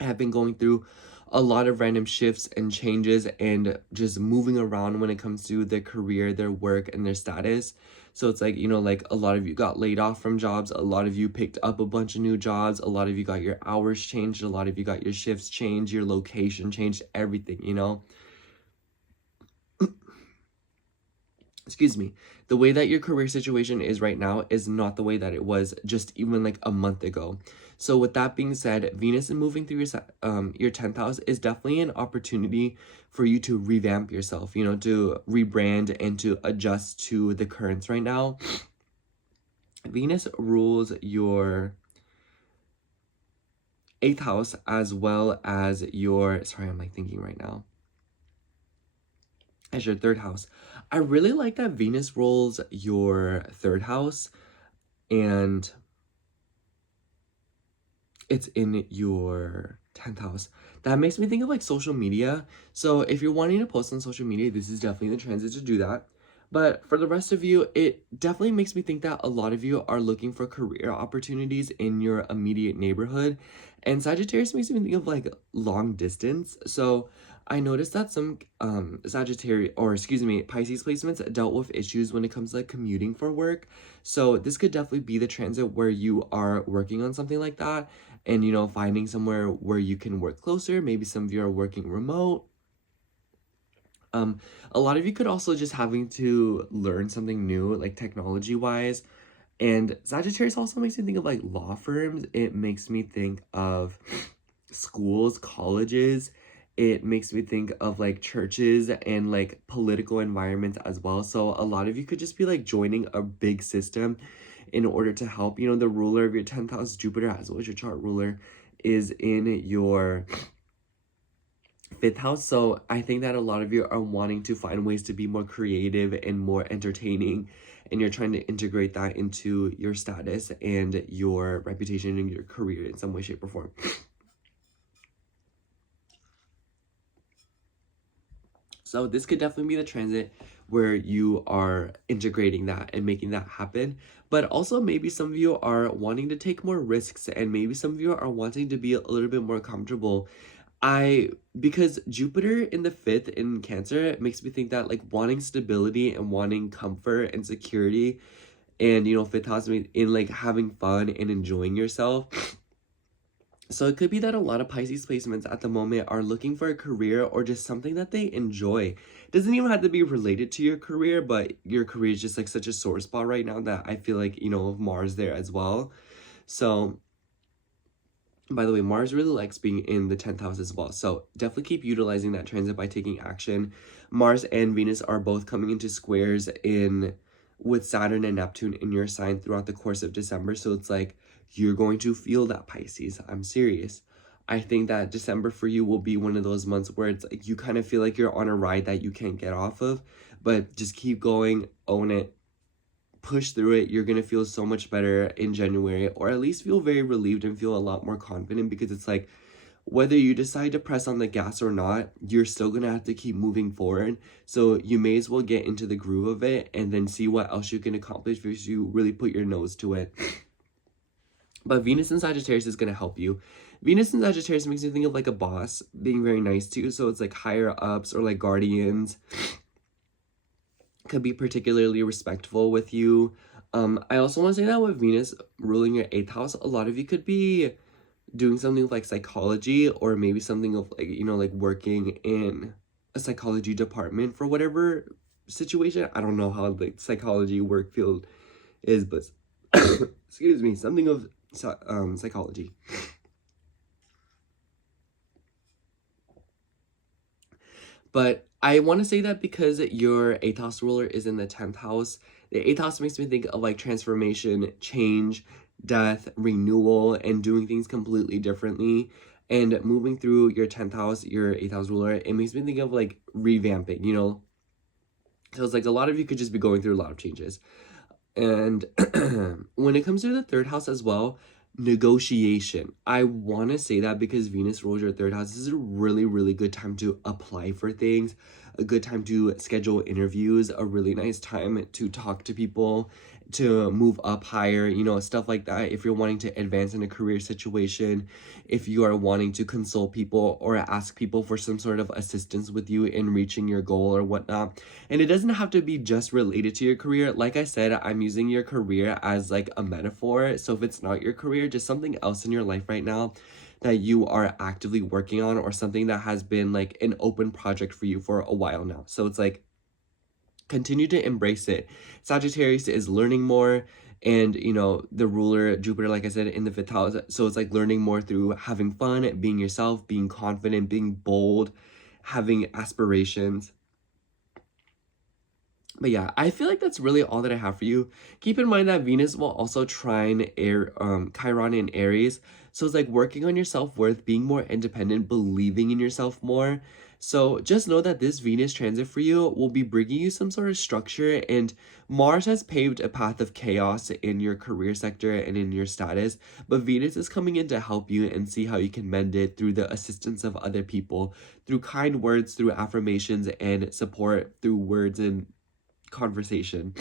have been going through a lot of random shifts and changes and just moving around when it comes to their career, their work, and their status. So it's like, you know, like a lot of you got laid off from jobs. A lot of you picked up a bunch of new jobs. A lot of you got your hours changed. A lot of you got your shifts changed, your location changed, everything, you know. Excuse me. The way that your career situation is right now is not the way that it was just even like a month ago. So with that being said, Venus and moving through your 10th house is definitely an opportunity for you to revamp yourself, you know, to rebrand and to adjust to the currents right now. Venus rules your 8th house as well as your, sorry, I'm like thinking right now, as your 3rd house. I really like that Venus rules your 3rd house and it's in your 10th house. That makes me think of like social media. So if you're wanting to post on social media, this is definitely the transit to do that. But for the rest of you, it definitely makes me think that a lot of you are looking for career opportunities in your immediate neighborhood. And Sagittarius makes me think of like long distance. So I noticed that some Pisces placements dealt with issues when it comes to like commuting for work. So this could definitely be the transit where you are working on something like that and, you know, finding somewhere where you can work closer. Maybe some of you are working remote. A lot of you could also just having to learn something new, like technology wise. And Sagittarius also makes me think of like law firms. It makes me think of schools, colleges. It makes me think of like churches and like political environments as well. So a lot of you could just be like joining a big system in order to help. You know, the ruler of your 10th house, Jupiter, as well as your chart ruler, is in your 5th house. So I think that a lot of you are wanting to find ways to be more creative and more entertaining, and you're trying to integrate that into your status and your reputation and your career in some way, shape, or form. So this could definitely be the transit where you are integrating that and making that happen. But also maybe some of you are wanting to take more risks, and maybe some of you are wanting to be a little bit more comfortable. Because Jupiter in the 5th in Cancer makes me think that like wanting stability and wanting comfort and security, and, you know, 5th house in like having fun and enjoying yourself. So it could be that a lot of Pisces placements at the moment are looking for a career or just something that they enjoy. It doesn't even have to be related to your career, but your career is just like such a sore spot right now that I feel like, you know, of Mars there as well. So, by the way, Mars really likes being in the 10th house as well. So definitely keep utilizing that transit by taking action. Mars and Venus are both coming into squares with Saturn and Neptune in your sign throughout the course of December. So it's like, you're going to feel that, Pisces. I'm serious. I think that December for you will be one of those months where it's like you kind of feel like you're on a ride that you can't get off of, but just keep going, own it, push through it. You're gonna feel so much better in January, or at least feel very relieved and feel a lot more confident, because it's like, whether you decide to press on the gas or not, you're still going to have to keep moving forward. So you may as well get into the groove of it and then see what else you can accomplish if you really put your nose to it. But Venus in Sagittarius is going to help you. Venus in Sagittarius makes me think of like a boss being very nice to you. So it's like higher ups or like guardians could be particularly respectful with you. I also want to say that with Venus ruling your 8th house, a lot of you could be doing something with like psychology, or maybe something of like, you know, like working in a psychology department for whatever situation. I don't know how like psychology work field is, but excuse me, something of psychology. But I want to say that because your 8th house ruler is in the 10th house, the 8th house makes me think of like transformation, change, death, renewal, and doing things completely differently. And moving through your 10th house, your 8th house ruler, it makes me think of like revamping, you know? So it's like a lot of you could just be going through a lot of changes. And when it comes to the 3rd house as well, negotiation. I want to say that because Venus rules your 3rd house, this is a really, really good time to apply for things, a good time to schedule interviews, a really nice time to talk to people, to move up higher, you know, stuff like that. If you're wanting to advance in a career situation, if you are wanting to consult people or ask people for some sort of assistance with you in reaching your goal or whatnot. And it doesn't have to be just related to your career. Like I said, I'm using your career as like a metaphor. So if it's not your career, just something else in your life right now that you are actively working on, or something that has been like an open project for you for a while now. So it's like, continue to embrace it. Sagittarius is learning more, and you know, the ruler Jupiter, like I said, in the 5th house. So it's like learning more through having fun, being yourself, being confident, being bold, having aspirations. But yeah, I feel like that's really all that I have for you. Keep in mind that Venus will also trine Chiron in Aries. So it's like working on your self-worth, being more independent, believing in yourself more. So just know that this Venus transit for you will be bringing you some sort of structure, and Mars has paved a path of chaos in your career sector and in your status, but Venus is coming in to help you and see how you can mend it through the assistance of other people, through kind words, through affirmations, and support through words and conversation.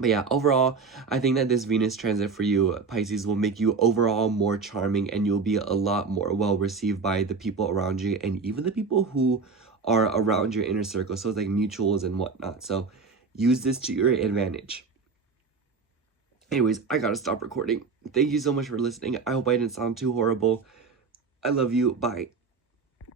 But yeah, overall, I think that this Venus transit for you, Pisces, will make you overall more charming, and you'll be a lot more well received by the people around you, and even the people who are around your inner circle. So it's like mutuals and whatnot. So use this to your advantage. Anyways, I gotta stop recording. Thank you so much for listening. I hope I didn't sound too horrible. I love you. Bye.